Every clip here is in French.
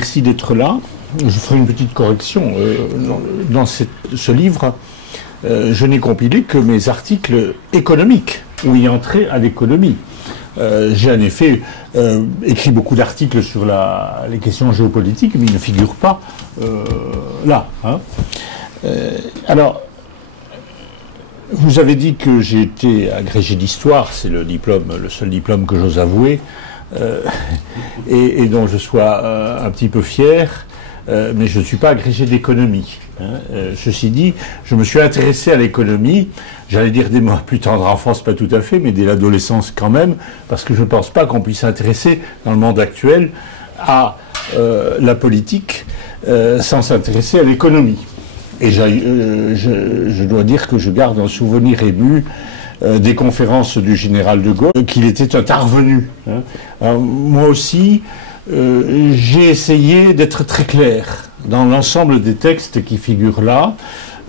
Merci d'être là. Je ferai une petite correction. Dans ce livre, je n'ai compilé que mes articles économiques, où il y a trait à l'économie. J'ai en effet écrit beaucoup d'articles sur les questions géopolitiques, mais ils ne figurent pas là. Hein. Alors, vous avez dit que j'ai été agrégé d'histoire, c'est le seul diplôme que j'ose avouer, et dont je sois un petit peu fier, mais je ne suis pas agrégé d'économie. Hein. Ceci dit, je me suis intéressé à l'économie, j'allais dire dès ma plus tendre enfance, pas tout à fait, mais dès l'adolescence quand même, parce que je ne pense pas qu'on puisse s'intéresser dans le monde actuel à la politique sans s'intéresser à l'économie. Et je dois dire que je garde un souvenir ému des conférences du général de Gaulle, qu'il était intervenu. Hein. Alors, moi aussi, j'ai essayé d'être très clair dans l'ensemble des textes qui figurent là,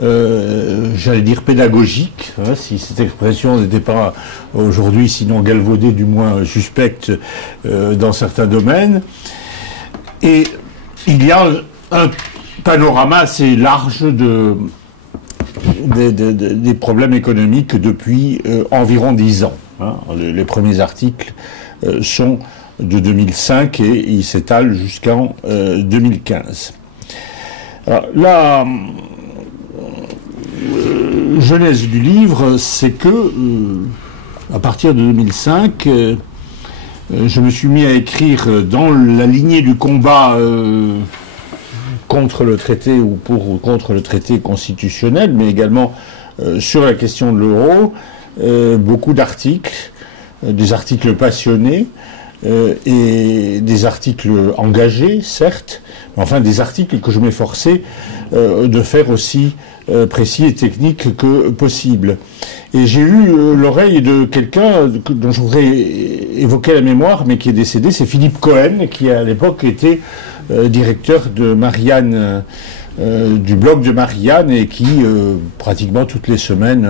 j'allais dire pédagogique, hein, si cette expression n'était pas aujourd'hui, sinon galvaudée, du moins suspecte dans certains domaines. Et il y a un panorama assez large des problèmes économiques depuis environ 10 ans. Hein. Les premiers articles sont de 2005 et ils s'étalent jusqu'en 2015. Alors, la genèse du livre, c'est que à partir de 2005, je me suis mis à écrire dans la lignée du combat contre le traité ou contre le traité constitutionnel, mais également sur la question de l'euro, beaucoup d'articles, des articles passionnés et des articles engagés, certes, mais enfin des articles que je m'efforçais de faire aussi précis et technique que possible. Et j'ai eu l'oreille de quelqu'un dont je voudrais évoquer la mémoire, mais qui est décédé, c'est Philippe Cohen, qui à l'époque était directeur de Marianne, du blog de Marianne, et qui pratiquement toutes les semaines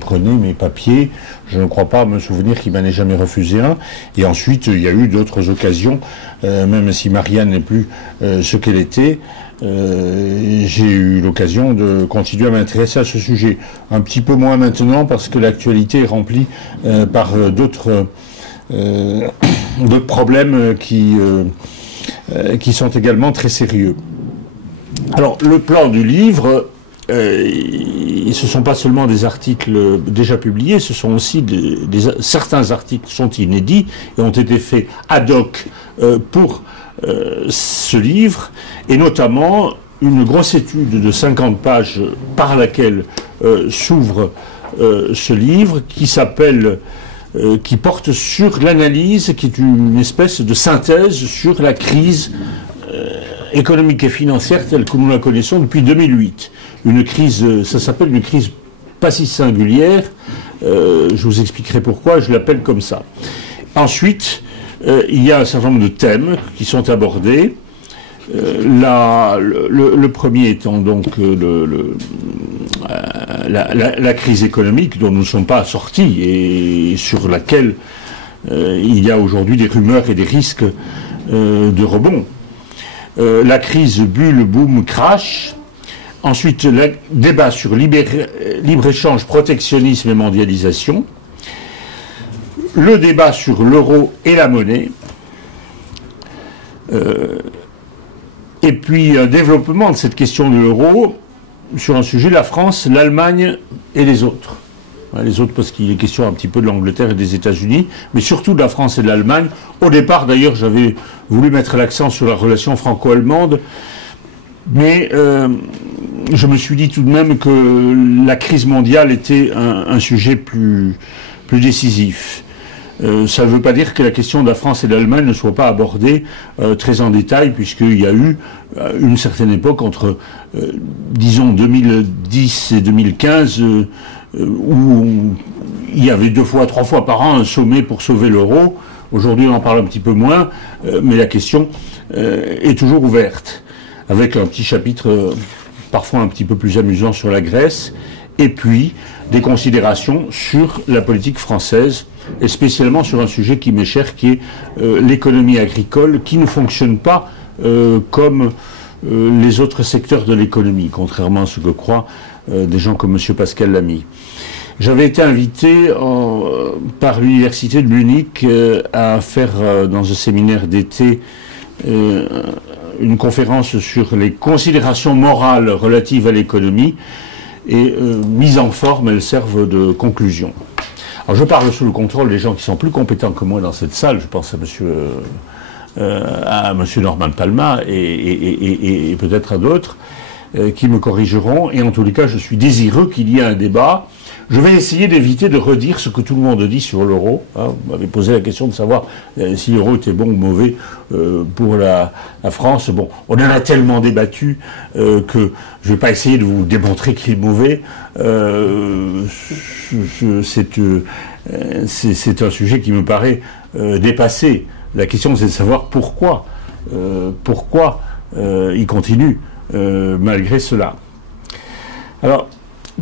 prenait mes papiers. Je ne crois pas me souvenir qu'il m'en ait jamais refusé un. Et ensuite, il y a eu d'autres occasions, même si Marianne n'est plus ce qu'elle était. J'ai eu l'occasion de continuer à m'intéresser à ce sujet. Un petit peu moins maintenant, parce que l'actualité est remplie par d'autres problèmes qui sont également très sérieux. Alors, le plan du livre, ce ne sont pas seulement des articles déjà publiés, ce sont aussi certains articles sont inédits et ont été faits ad hoc pour ce livre, et notamment une grosse étude de 50 pages par laquelle s'ouvre ce livre, qui porte sur l'analyse, qui est une espèce de synthèse sur la crise économique et financière telle que nous la connaissons depuis 2008. Une crise, ça s'appelle une crise pas si singulière, je vous expliquerai pourquoi, je l'appelle comme ça. Ensuite, il y a un certain nombre de thèmes qui sont abordés. Le premier étant donc la crise économique dont nous ne sommes pas sortis et sur laquelle il y a aujourd'hui des rumeurs et des risques de rebond. La crise bulle, boom, crash. Ensuite, le débat sur libre-échange, protectionnisme et mondialisation. Le débat sur l'euro et la monnaie. Et puis un développement de cette question de l'euro sur un sujet, la France, l'Allemagne et les autres. Les autres parce qu'il est question un petit peu de l'Angleterre et des États-Unis, mais surtout de la France et de l'Allemagne. Au départ, d'ailleurs, j'avais voulu mettre l'accent sur la relation franco-allemande, mais je me suis dit tout de même que la crise mondiale était un sujet plus décisif. Ça ne veut pas dire que la question de la France et de l'Allemagne ne soit pas abordée très en détail, puisqu'il y a eu une certaine époque entre, disons, 2010 et 2015, où il y avait 2 fois, 3 fois par an un sommet pour sauver l'euro. Aujourd'hui, on en parle un petit peu moins, mais la question est toujours ouverte, avec un petit chapitre parfois un petit peu plus amusant sur la Grèce, et puis des considérations sur la politique française, et spécialement sur un sujet qui m'est cher, qui est l'économie agricole, qui ne fonctionne pas comme les autres secteurs de l'économie, contrairement à ce que croient des gens comme M. Pascal Lamy. J'avais été invité par l'université de Munich à faire dans un séminaire d'été une conférence sur les considérations morales relatives à l'économie et mise en forme, elles servent de conclusion. Alors je parle sous le contrôle des gens qui sont plus compétents que moi dans cette salle, je pense à monsieur Norman Palma et peut-être à d'autres qui me corrigeront, et en tous les cas je suis désireux qu'il y ait un débat. Je vais essayer d'éviter de redire ce que tout le monde dit sur l'euro. Vous m'avez posé la question de savoir si l'euro était bon ou mauvais pour la France. Bon, on en a tellement débattu que je ne vais pas essayer de vous démontrer qu'il est mauvais. C'est un sujet qui me paraît dépassé. La question, c'est de savoir pourquoi il continue malgré cela. Alors,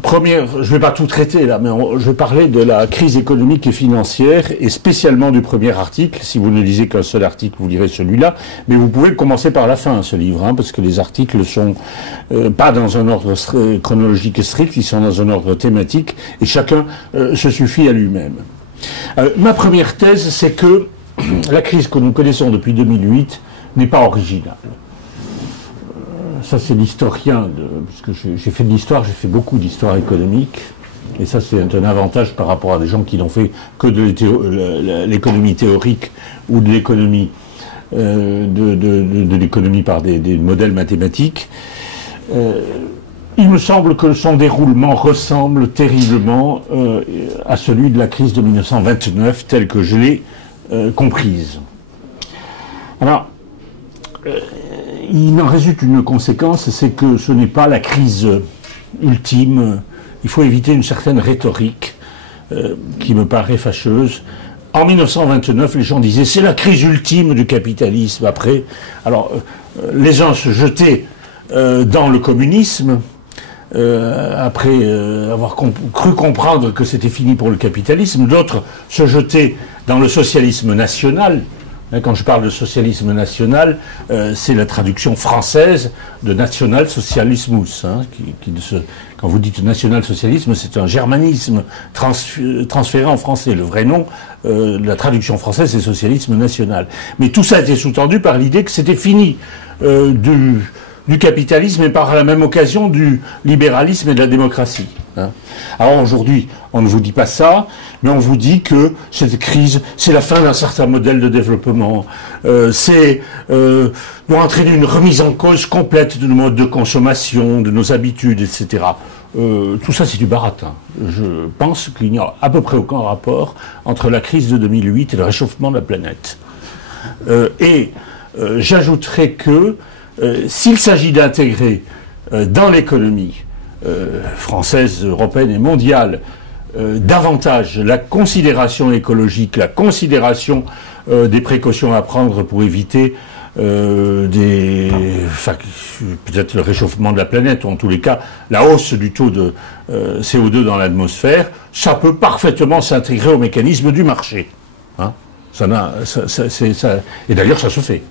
je ne vais pas tout traiter là, mais je vais parler de la crise économique et financière, et spécialement du premier article. Si vous ne lisez qu'un seul article, vous lirez celui-là, mais vous pouvez commencer par la fin, ce livre, parce que les articles sont pas dans un ordre chronologique strict, ils sont dans un ordre thématique, et chacun se suffit à lui-même. Ma première thèse, c'est que la crise que nous connaissons depuis 2008 n'est pas originale. Ça, c'est l'historien, puisque j'ai fait de l'histoire, j'ai fait beaucoup d'histoire économique, et ça, c'est un avantage par rapport à des gens qui n'ont fait que de l'économie théorique ou de l'économie de l'économie par des modèles mathématiques. Il me semble que son déroulement ressemble terriblement à celui de la crise de 1929, telle que je l'ai comprise. Alors, il en résulte une conséquence, c'est que ce n'est pas la crise ultime. Il faut éviter une certaine rhétorique qui me paraît fâcheuse. En 1929, les gens disaient c'est la crise ultime du capitalisme. Après, alors les uns se jetaient dans le communisme après avoir cru comprendre que c'était fini pour le capitalisme. D'autres se jetaient dans le socialisme national. Quand je parle de socialisme national, c'est la traduction française de national-socialismus. Quand vous dites national-socialisme, c'est un germanisme transféré en français. Le vrai nom, la traduction française, c'est socialisme national. Mais tout ça a été sous-tendu par l'idée que c'était fini du capitalisme et par la même occasion du libéralisme et de la démocratie. Alors aujourd'hui, on ne vous dit pas ça, mais on vous dit que cette crise, c'est la fin d'un certain modèle de développement, doit entraîner une remise en cause complète de nos modes de consommation, de nos habitudes, etc. Tout ça, c'est du baratin. Je pense qu'il n'y a à peu près aucun rapport entre la crise de 2008 et le réchauffement de la planète. J'ajouterai que s'il s'agit d'intégrer dans l'économie française, européenne et mondiale davantage la considération écologique, la considération des précautions à prendre pour éviter peut-être le réchauffement de la planète, ou en tous les cas la hausse du taux de CO2 dans l'atmosphère, ça peut parfaitement s'intégrer au mécanisme du marché. Et d'ailleurs ça se fait.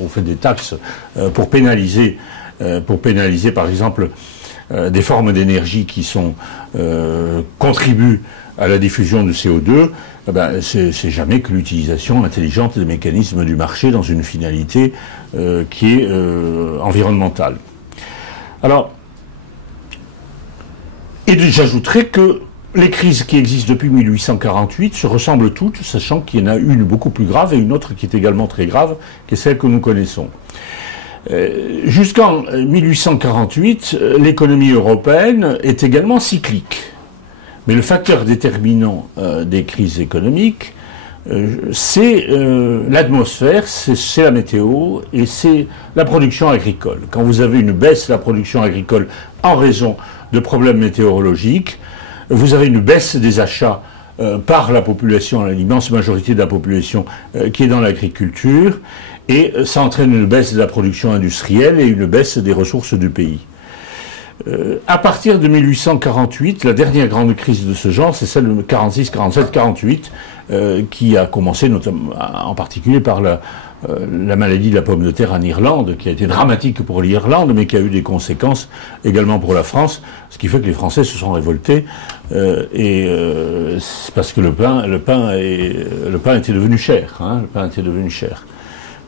On fait des taxes pour pénaliser par exemple des formes d'énergie qui contribuent à la diffusion du CO2. C'est jamais que l'utilisation intelligente des mécanismes du marché dans une finalité qui est environnementale. Alors, et j'ajouterais que les crises qui existent depuis 1848 se ressemblent toutes, sachant qu'il y en a une beaucoup plus grave et une autre qui est également très grave, qui est celle que nous connaissons. Jusqu'en 1848, l'économie européenne est également cyclique. Mais le facteur déterminant des crises économiques, c'est l'atmosphère, c'est la météo et c'est la production agricole. Quand vous avez une baisse de la production agricole en raison de problèmes météorologiques, vous avez une baisse des achats par la population, l'immense majorité de la population qui est dans l'agriculture, et ça entraîne une baisse de la production industrielle et une baisse des ressources du pays. À partir de 1848, la dernière grande crise de ce genre, c'est celle de 46, 47, 48, qui a commencé notamment, en particulier par la maladie de la pomme de terre en Irlande, qui a été dramatique pour l'Irlande, mais qui a eu des conséquences également pour la France, ce qui fait que les Français se sont révoltés, c'est parce que le pain était devenu cher, hein, le pain était devenu cher.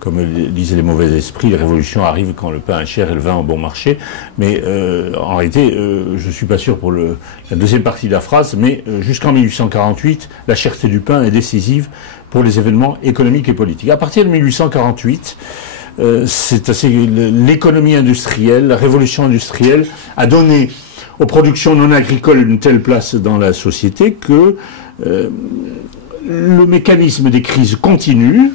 Comme disaient les mauvais esprits, les révolutions arrivent quand le pain est cher et le vin au bon marché. Mais en réalité, je ne suis pas sûr pour la deuxième partie de la phrase, mais jusqu'en 1848, la cherté du pain est décisive pour les événements économiques et politiques. À partir de 1848, l'économie industrielle, la révolution industrielle a donné aux productions non agricoles une telle place dans la société que le mécanisme des crises continue,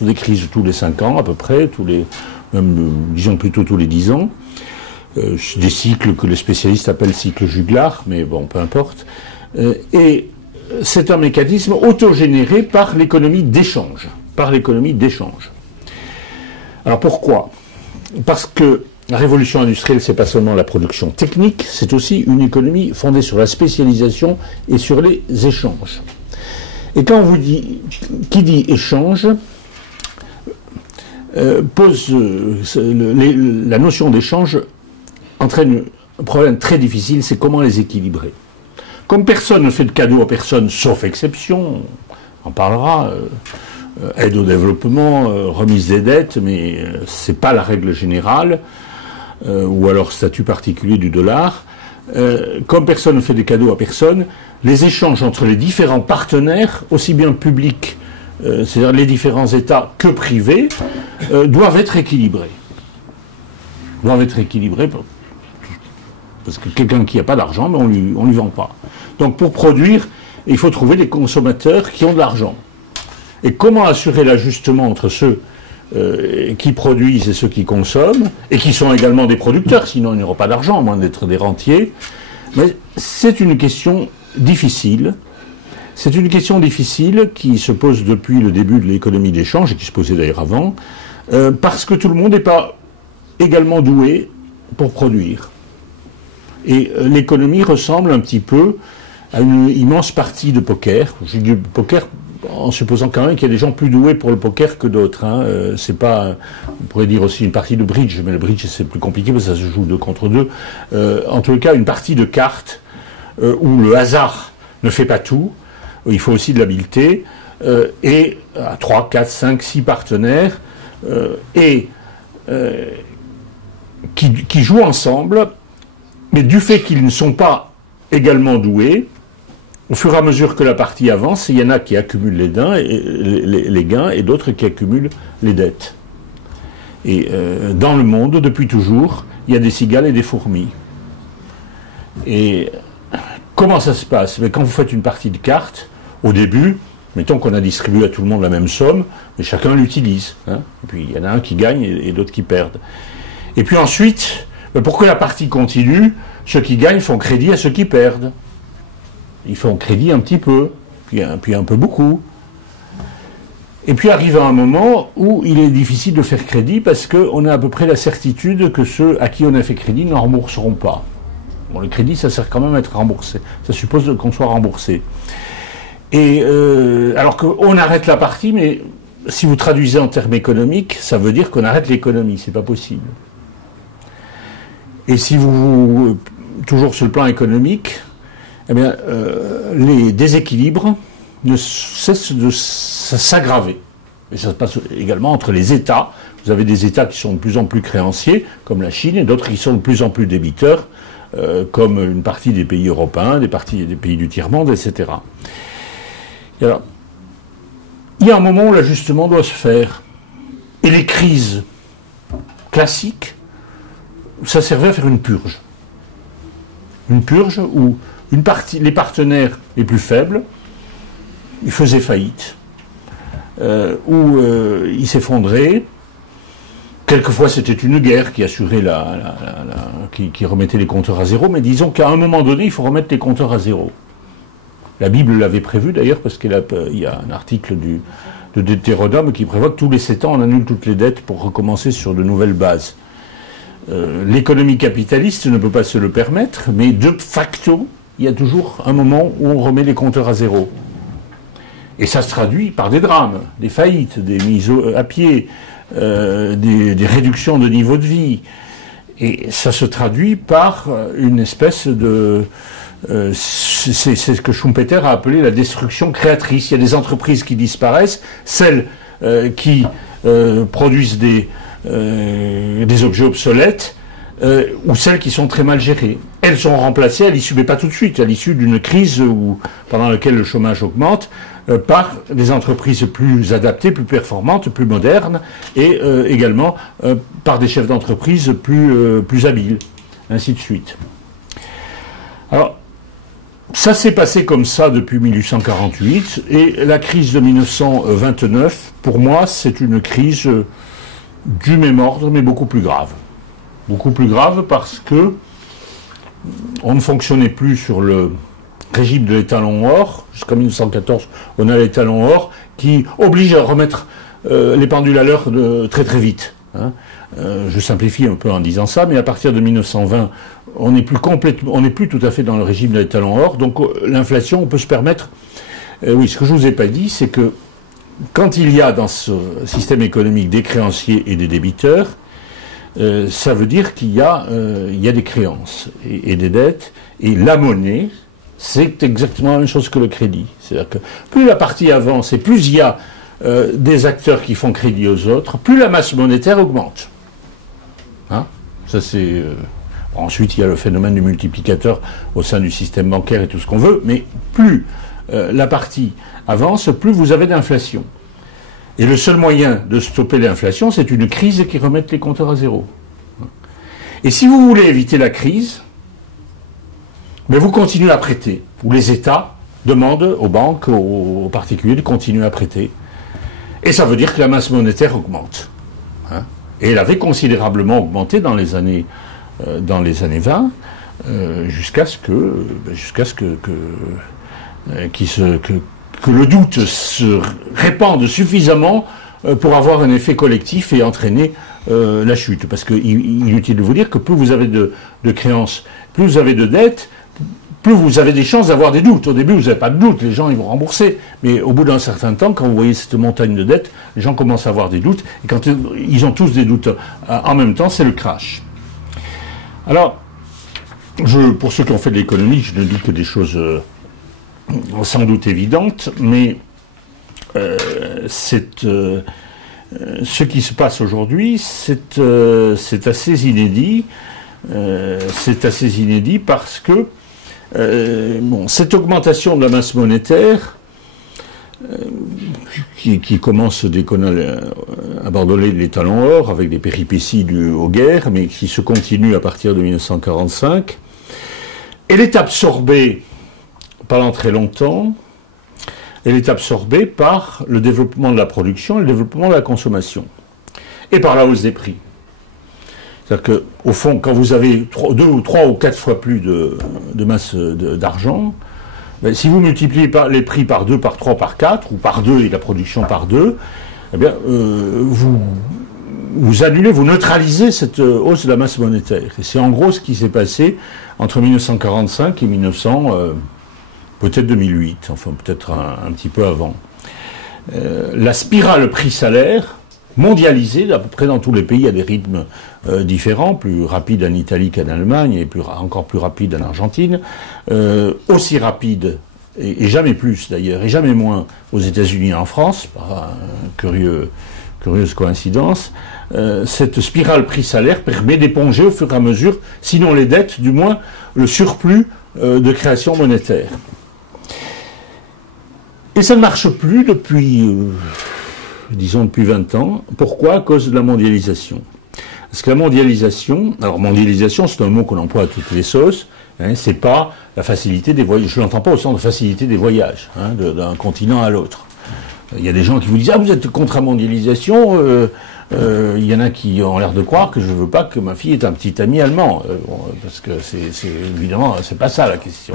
des crises tous les 5 ans à peu près, disons plutôt tous les 10 ans, des cycles que les spécialistes appellent cycles jugulars, mais bon, peu importe. Et c'est un mécanisme autogénéré par l'économie d'échange. Alors pourquoi? Parce que la révolution industrielle, c'est pas seulement la production technique, c'est aussi une économie fondée sur la spécialisation et sur les échanges. Et quand on vous dit, qui dit échange, la notion d'échange entraîne un problème très difficile, c'est comment les équilibrer. Comme personne ne fait de cadeau à personne, sauf exception, on en parlera, aide au développement, remise des dettes, mais c'est pas la règle générale, ou alors statut particulier du dollar. Comme personne ne fait de cadeaux à personne, les échanges entre les différents partenaires, aussi bien publics, c'est-à-dire les différents États que privés, doivent être équilibrés. Parce que quelqu'un qui n'a pas d'argent, on lui vend pas. Donc pour produire, il faut trouver des consommateurs qui ont de l'argent. Et comment assurer l'ajustement entre ceux qui produisent et ceux qui consomment, et qui sont également des producteurs, sinon il n'y aura pas d'argent, à moins d'être des rentiers. Mais c'est une question difficile. C'est une question difficile qui se pose depuis le début de l'économie d'échange, et qui se posait d'ailleurs avant, parce que tout le monde n'est pas également doué pour produire. Et l'économie ressemble un petit peu à une immense partie de poker. Je dis poker en supposant quand même qu'il y a des gens plus doués pour le poker que d'autres. Hein. C'est pas, on pourrait dire aussi une partie de bridge, mais le bridge c'est plus compliqué parce que ça se joue 2 contre 2. En tout cas, une partie de cartes où le hasard ne fait pas tout. Il faut aussi de l'habileté, et à 3, 4, 5, 6 partenaires, qui jouent ensemble, mais du fait qu'ils ne sont pas également doués, au fur et à mesure que la partie avance, il y en a qui accumulent les gains et d'autres qui accumulent les dettes. Et dans le monde, depuis toujours, il y a des cigales et des fourmis. Et comment ça se passe? Mais quand vous faites une partie de cartes, au début, mettons qu'on a distribué à tout le monde la même somme, mais chacun l'utilise. Hein, et puis il y en a un qui gagne et d'autres qui perdent. Et puis ensuite, pour que la partie continue, ceux qui gagnent font crédit à ceux qui perdent. Ils font crédit un petit peu, puis un peu beaucoup. Et puis arrive un moment où il est difficile de faire crédit parce qu'on a à peu près la certitude que ceux à qui on a fait crédit n'en rembourseront pas. Bon, le crédit, ça sert quand même à être remboursé. Ça suppose qu'on soit remboursé. Et alors qu'on arrête la partie, mais si vous traduisez en termes économiques, ça veut dire qu'on arrête l'économie. C'est pas possible. Et si vous, toujours sur le plan économique, eh bien, les déséquilibres ne cessent de s'aggraver. Et ça se passe également entre les États. Vous avez des États qui sont de plus en plus créanciers, comme la Chine, et d'autres qui sont de plus en plus débiteurs, comme une partie des pays européens, des pays du tiers-monde, etc. Et alors, il y a un moment où l'ajustement doit se faire. Et les crises classiques, ça servait à faire une purge. Une purge où les partenaires les plus faibles, ils faisaient faillite, où ils s'effondraient. Quelquefois, c'était une guerre qui assurait qui remettait les compteurs à zéro, mais disons qu'à un moment donné, il faut remettre les compteurs à zéro. La Bible l'avait prévu d'ailleurs, parce qu'il y a un article de Deutéronome qui prévoit que tous les 7 ans, on annule toutes les dettes pour recommencer sur de nouvelles bases. L'économie capitaliste ne peut pas se le permettre, mais de facto, il y a toujours un moment où on remet les compteurs à zéro. Et ça se traduit par des drames, des faillites, des mises à pied, des réductions de niveau de vie. Et ça se traduit par une espèce de... c'est ce que Schumpeter a appelé la destruction créatrice. Il y a des entreprises qui disparaissent, celles qui produisent des objets obsolètes, ou celles qui sont très mal gérées. Elles sont remplacées à l'issue, mais pas tout de suite, à l'issue d'une crise pendant laquelle le chômage augmente, par des entreprises plus adaptées, plus performantes, plus modernes, et également par des chefs d'entreprise plus habiles, ainsi de suite. Alors, ça s'est passé comme ça depuis 1848, et la crise de 1929, pour moi, c'est une crise du même ordre, mais beaucoup plus grave. Beaucoup plus grave parce que on ne fonctionnait plus sur le régime de l'étalon or. Jusqu'en 1914, on a l'étalon or qui oblige à remettre les pendules à l'heure très très vite. Hein. Je simplifie un peu en disant ça, mais à partir de 1920, on n'est plus tout à fait dans le régime de l'étalon or. Donc l'inflation, on peut se permettre. Oui, ce que je vous ai pas dit, c'est que quand il y a dans ce système économique des créanciers et des débiteurs, ça veut dire qu'il y a des créances et des dettes, et la monnaie, c'est exactement la même chose que le crédit. C'est-à-dire que plus la partie avance et plus il y a des acteurs qui font crédit aux autres, plus la masse monétaire augmente. Hein, ça c'est... ensuite, il y a le phénomène du multiplicateur au sein du système bancaire et tout ce qu'on veut, mais plus la partie avance, plus vous avez d'inflation. Et le seul moyen de stopper l'inflation, c'est une crise qui remette les compteurs à zéro. Et si vous voulez éviter la crise, mais vous continuez à prêter, ou les États demandent aux banques, aux particuliers de continuer à prêter. Et ça veut dire que la masse monétaire augmente. Hein. Et elle avait considérablement augmenté dans les années 20, jusqu'à ce que le doute se répande suffisamment pour avoir un effet collectif et entraîner la chute. Parce qu'il est inutile de vous dire que plus vous avez de créances, plus vous avez de dettes, plus vous avez des chances d'avoir des doutes. Au début, vous n'avez pas de doute, les gens ils vont rembourser. Mais au bout d'un certain temps, quand vous voyez cette montagne de dettes, les gens commencent à avoir des doutes. Et quand ils ont tous des doutes en même temps, c'est le crash. Alors, pour ceux qui ont fait de l'économie, je ne dis que des choses sans doute évidentes, mais ce qui se passe aujourd'hui, c'est assez inédit. C'est assez inédit parce que cette augmentation de la masse monétaire, qui commence dès qu'on a abandonné l'étalon or avec des péripéties dues aux guerres, mais qui se continue à partir de 1945, elle est absorbée pendant très longtemps, elle est absorbée par le développement de la production et le développement de la consommation, et par la hausse des prix. C'est-à-dire qu'au fond, quand vous avez 2 ou 3 ou 4 fois plus de masse d'argent, ben, si vous multipliez les prix par 2, par 3, par 4, ou par 2 et la production par 2, eh bien, vous annulez, vous neutralisez cette hausse de la masse monétaire. Et c'est en gros ce qui s'est passé entre 1945 et peut-être 2008, enfin peut-être un petit peu avant. La spirale prix-salaire mondialisée, à peu près dans tous les pays, à des rythmes différents, plus rapides en Italie qu'en Allemagne, et encore plus rapides en Argentine, aussi rapides, et jamais plus d'ailleurs, et jamais moins aux États-Unis et en France, par curieuse coïncidence. Cette spirale prix-salaire permet d'éponger au fur et à mesure, sinon les dettes, du moins le surplus de création monétaire. Et ça ne marche plus depuis, disons depuis 20 ans. Pourquoi? À cause de la mondialisation. Parce que la mondialisation, alors mondialisation c'est un mot qu'on emploie à toutes les sauces, hein, c'est pas la facilité des voyages, je ne l'entends pas au sens de facilité des voyages, hein, d'un continent à l'autre. Il y a des gens qui vous disent « Ah, vous êtes contre la mondialisation il y en a qui ont l'air de croire que je ne veux pas que ma fille ait un petit ami allemand. Parce que évidemment, c'est pas ça la question.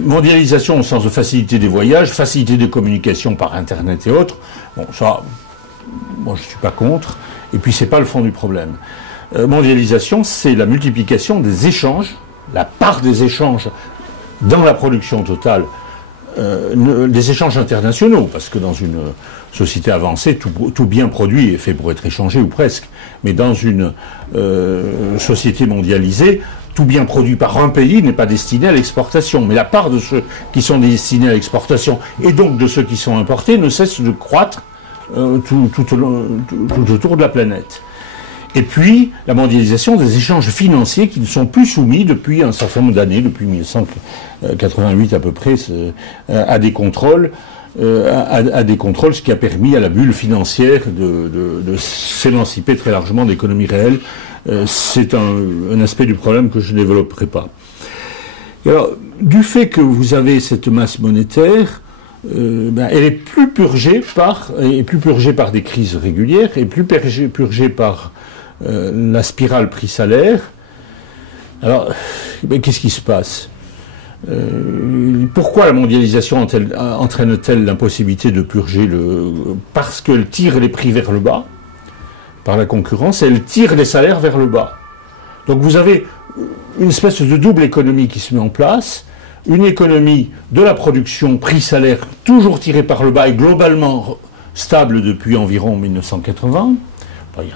Mondialisation au sens de facilité des voyages, facilité de communication par Internet et autres. Bon, ça, moi je ne suis pas contre. Et puis c'est pas le fond du problème. Mondialisation, c'est la multiplication des échanges, la part des échanges dans la production totale des échanges internationaux, parce que dans une société avancée, tout bien produit est fait pour être échangé, ou presque. Mais dans une société mondialisée, tout bien produit par un pays n'est pas destiné à l'exportation. Mais la part de ceux qui sont destinés à l'exportation, et donc de ceux qui sont importés, ne cesse de croître tout autour de la planète. Et puis, la mondialisation des échanges financiers qui ne sont plus soumis depuis un certain nombre d'années, depuis 1988 à peu près, à des contrôles, ce qui a permis à la bulle financière de s'émanciper très largement de l'économie réelle. C'est un aspect du problème que je ne développerai pas. Et alors, du fait que vous avez cette masse monétaire, elle est plus purgée par des crises régulières, et plus purgée par la spirale prix-salaire. Alors, qu'est-ce qui se passe? Pourquoi la mondialisation entraîne-t-elle l'impossibilité de purger parce qu'elle tire les prix vers le bas, par la concurrence, elle tire les salaires vers le bas. Donc vous avez une espèce de double économie qui se met en place, une économie de la production prix-salaire toujours tirée par le bas et globalement stable depuis environ 1980.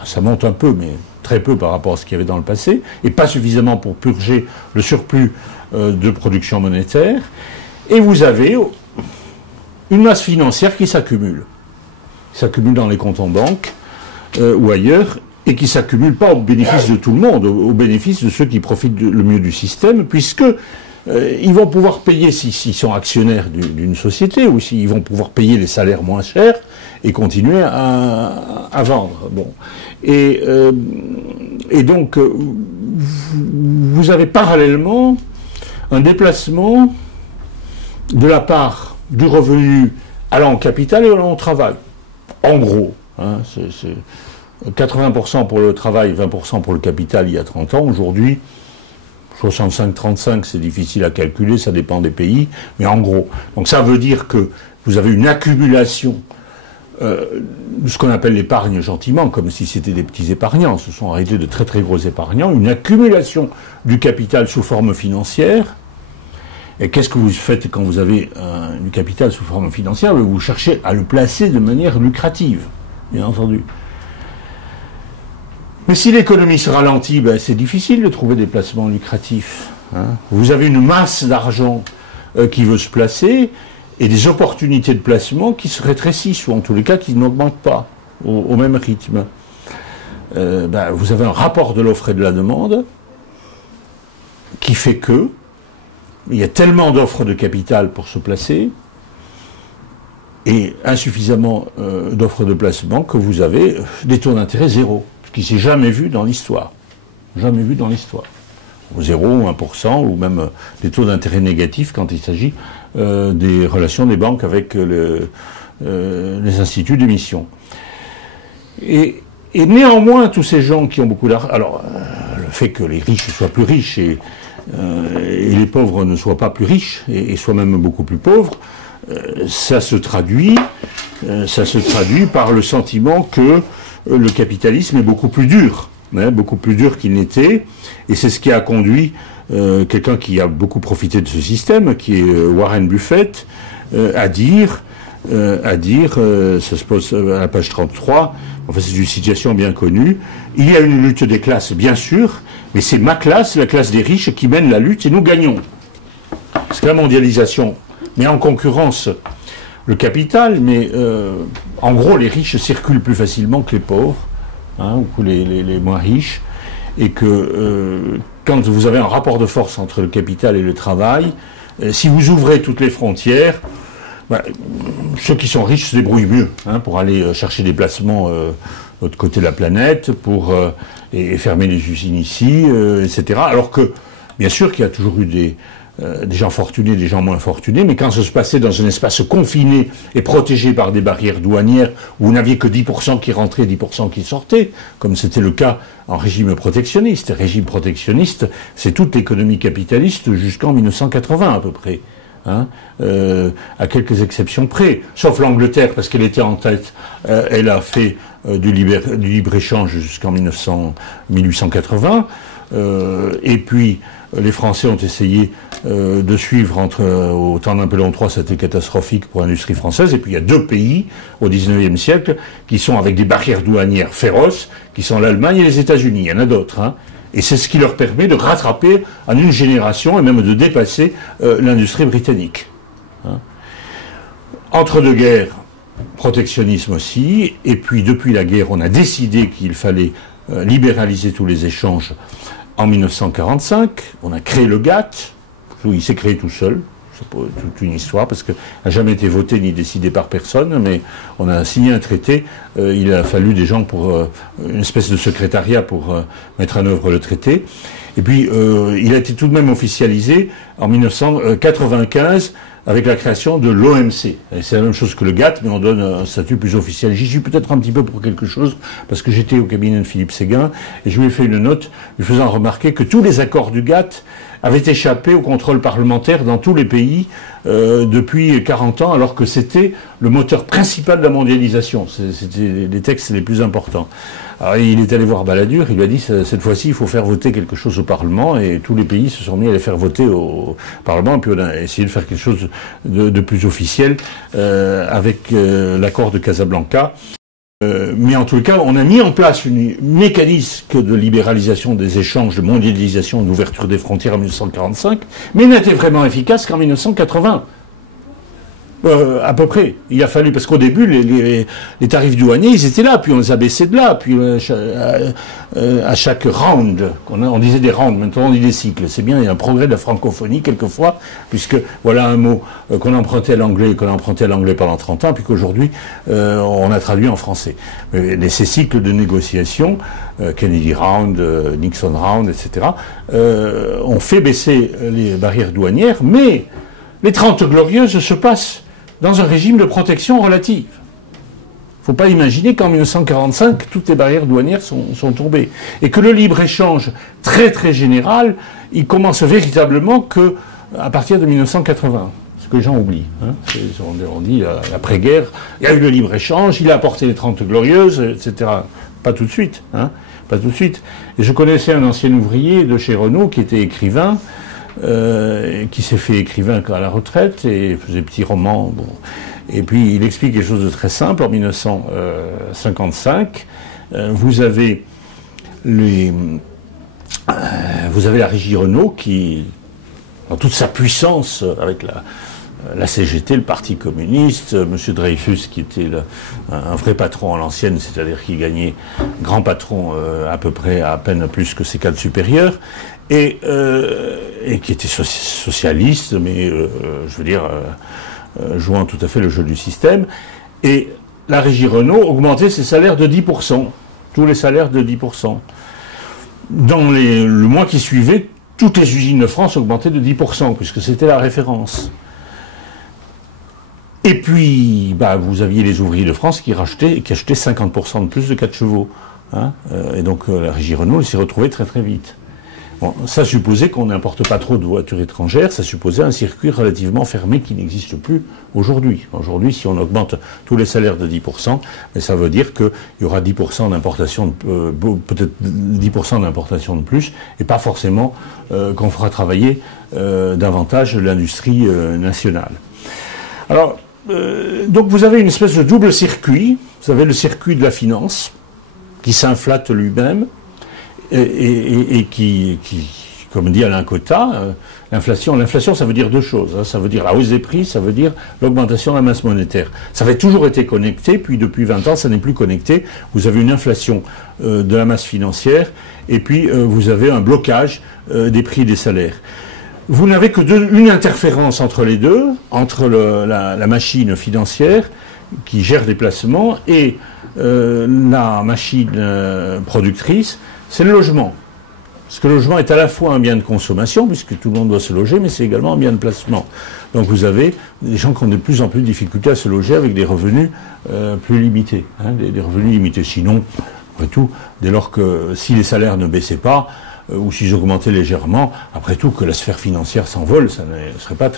Ça monte un peu, mais très peu par rapport à ce qu'il y avait dans le passé, et pas suffisamment pour purger le surplus de production monétaire. Et vous avez une masse financière qui s'accumule. Qui s'accumule dans les comptes en banque ou ailleurs, et qui ne s'accumule pas au bénéfice de tout le monde, au bénéfice de ceux qui profitent le mieux du système, puisque ils vont pouvoir payer, s'ils sont actionnaires d'une société, ou s'ils vont pouvoir payer les salaires moins chers, et continuer à vendre. Bon. Et donc, vous avez parallèlement un déplacement de la part du revenu allant au capital et allant au travail. En gros, hein, c'est 80% pour le travail, 20% pour le capital il y a 30 ans. Aujourd'hui, 65-35, c'est difficile à calculer, ça dépend des pays, mais en gros. Donc ça veut dire que vous avez une accumulation de ce qu'on appelle l'épargne gentiment, comme si c'était des petits épargnants. Ce sont en réalité de très très gros épargnants. Une accumulation du capital sous forme financière. Et qu'est-ce que vous faites quand vous avez du capital sous forme financière? Vous cherchez à le placer de manière lucrative, bien entendu. Mais si l'économie se ralentit, c'est difficile de trouver des placements lucratifs. Hein. Vous avez une masse d'argent qui veut se placer, et des opportunités de placement qui se rétrécissent, ou en tous les cas qui n'augmentent pas au même rythme. Vous avez un rapport de l'offre et de la demande qui fait que il y a tellement d'offres de capital pour se placer et insuffisamment d'offres de placement que vous avez des taux d'intérêt zéro, ce qui ne s'est jamais vu dans l'histoire. Jamais vu dans l'histoire. 0 ou 1%, ou même des taux d'intérêt négatifs quand il s'agit des relations des banques avec les instituts d'émission. Et néanmoins, tous ces gens qui ont beaucoup d'argent... Alors, le fait que les riches soient plus riches et les pauvres ne soient pas plus riches et soient même beaucoup plus pauvres, ça se traduit par le sentiment que le capitalisme est beaucoup plus dur. Beaucoup plus dur qu'il n'était, et c'est ce qui a conduit quelqu'un qui a beaucoup profité de ce système, qui est Warren Buffett, à dire, ça se pose à la page 33, enfin c'est une situation bien connue, il y a une lutte des classes, bien sûr, mais c'est ma classe, la classe des riches, qui mène la lutte, et nous gagnons. Parce que la mondialisation met en concurrence le capital, mais en gros les riches circulent plus facilement que les pauvres, ou les moins riches, et que quand vous avez un rapport de force entre le capital et le travail, si vous ouvrez toutes les frontières, ceux qui sont riches se débrouillent mieux pour aller chercher des placements de l'autre côté de la planète, et fermer les usines ici, etc. Alors que, bien sûr qu'il y a toujours eu des gens fortunés, des gens moins fortunés, mais quand ça se passait dans un espace confiné et protégé par des barrières douanières, où vous n'aviez que 10% qui rentraient, 10% qui sortaient, comme c'était le cas en régime protectionniste. Régime protectionniste, c'est toute l'économie capitaliste jusqu'en 1980 à peu près. À quelques exceptions près, sauf l'Angleterre, parce qu'elle était en tête, elle a fait du libre-échange jusqu'en 1880, et puis les Français ont essayé de suivre au temps de Napoléon III, c'était catastrophique pour l'industrie française. Et puis il y a deux pays au XIXe siècle qui sont avec des barrières douanières féroces, qui sont l'Allemagne et les États-Unis. Il y en a d'autres, hein. Et c'est ce qui leur permet de rattraper en une génération et même de dépasser l'industrie britannique. Hein. Entre deux guerres, protectionnisme aussi. Et puis depuis la guerre, on a décidé qu'il fallait libéraliser tous les échanges. En 1945, on a créé le GATT. Il s'est créé tout seul. C'est pas toute une histoire parce qu'il n'a jamais été voté ni décidé par personne, mais on a signé un traité. Il a fallu des gens pour une espèce de secrétariat pour mettre en œuvre le traité. Et puis, il a été tout de même officialisé en 1995 avec la création de l'OMC. C'est la même chose que le GATT, mais on donne un statut plus officiel. J'y suis peut-être un petit peu pour quelque chose, parce que j'étais au cabinet de Philippe Séguin, et je lui ai fait une note lui faisant remarquer que tous les accords du GATT avaient échappé au contrôle parlementaire dans tous les pays depuis 40 ans, alors que c'était le moteur principal de la mondialisation. C'était les textes les plus importants. Alors il est allé voir Balladur, il lui a dit cette fois-ci il faut faire voter quelque chose au Parlement, et tous les pays se sont mis à les faire voter au Parlement, et puis on a essayé de faire quelque chose de plus officiel avec l'accord de Casablanca. Mais en tout cas, on a mis en place un mécanisme de libéralisation des échanges, de mondialisation, d'ouverture des frontières en 1945, mais il n'a été vraiment efficace qu'en 1980. À peu près. Il a fallu, parce qu'au début, les tarifs douaniers, ils étaient là, puis on les a baissés de là, puis à chaque round, on disait des rounds, maintenant on dit des cycles. C'est bien, il y a un progrès de la francophonie quelquefois, puisque voilà un mot qu'on empruntait à l'anglais, pendant 30 ans, puis qu'aujourd'hui, on a traduit en français. Mais ces cycles de négociation, Kennedy Round, Nixon Round, etc., ont fait baisser les barrières douanières, mais les 30 Glorieuses se passent dans un régime de protection relative. Il ne faut pas imaginer qu'en 1945, toutes les barrières douanières sont tombées. Et que le libre-échange très très général, il commence véritablement qu'à partir de 1980. Ce que les gens oublient. Hein. On dit l'après-guerre, il y a eu le libre-échange, il a apporté les 30 Glorieuses, etc. Pas tout de suite. Hein. Pas tout de suite. Et je connaissais un ancien ouvrier de chez Renault qui était écrivain, qui s'est fait écrivain à la retraite et faisait petits romans. Bon. Et puis il explique quelque chose de très simple. En 1955, vous avez la régie Renault qui, dans toute sa puissance, avec la CGT, le Parti communiste, M. Dreyfus qui était un vrai patron à l'ancienne, c'est-à-dire qui gagnait grand patron à peu près à peine plus que ses cadres supérieurs, et qui était socialiste, mais je veux dire jouant tout à fait le jeu du système. Et la régie Renault augmentait ses salaires de 10%, tous les salaires de 10%. Dans le mois qui suivait, toutes les usines de France augmentaient de 10%, puisque c'était la référence. Et puis, vous aviez les ouvriers de France qui achetaient 50% de plus de 4 chevaux. Hein, et donc la régie Renault s'est retrouvée très très vite. Bon, ça supposait qu'on n'importe pas trop de voitures étrangères, ça supposait un circuit relativement fermé qui n'existe plus aujourd'hui. Aujourd'hui, si on augmente tous les salaires de 10%, mais ça veut dire qu'il y aura 10% d'importation, peut-être 10% d'importation de plus, et pas forcément qu'on fera travailler davantage l'industrie nationale. Alors, donc vous avez une espèce de double circuit. Vous avez le circuit de la finance, qui s'inflate lui-même, et qui, comme dit Alain Cotta, l'inflation, ça veut dire deux choses. Hein. Ça veut dire la hausse des prix, ça veut dire l'augmentation de la masse monétaire. Ça avait toujours été connecté, puis depuis 20 ans, ça n'est plus connecté. Vous avez une inflation de la masse financière, et puis vous avez un blocage des prix des salaires. Vous n'avez que une interférence entre les deux, entre la machine financière qui gère des placements et la machine productrice, c'est le logement. Parce que le logement est à la fois un bien de consommation, puisque tout le monde doit se loger, mais c'est également un bien de placement. Donc vous avez des gens qui ont de plus en plus de difficultés à se loger avec des revenus plus limités. Hein, des revenus limités. Sinon, après tout, dès lors que si les salaires ne baissaient pas, ou s'ils augmentaient légèrement, après tout, que la sphère financière s'envole, ça ne serait pas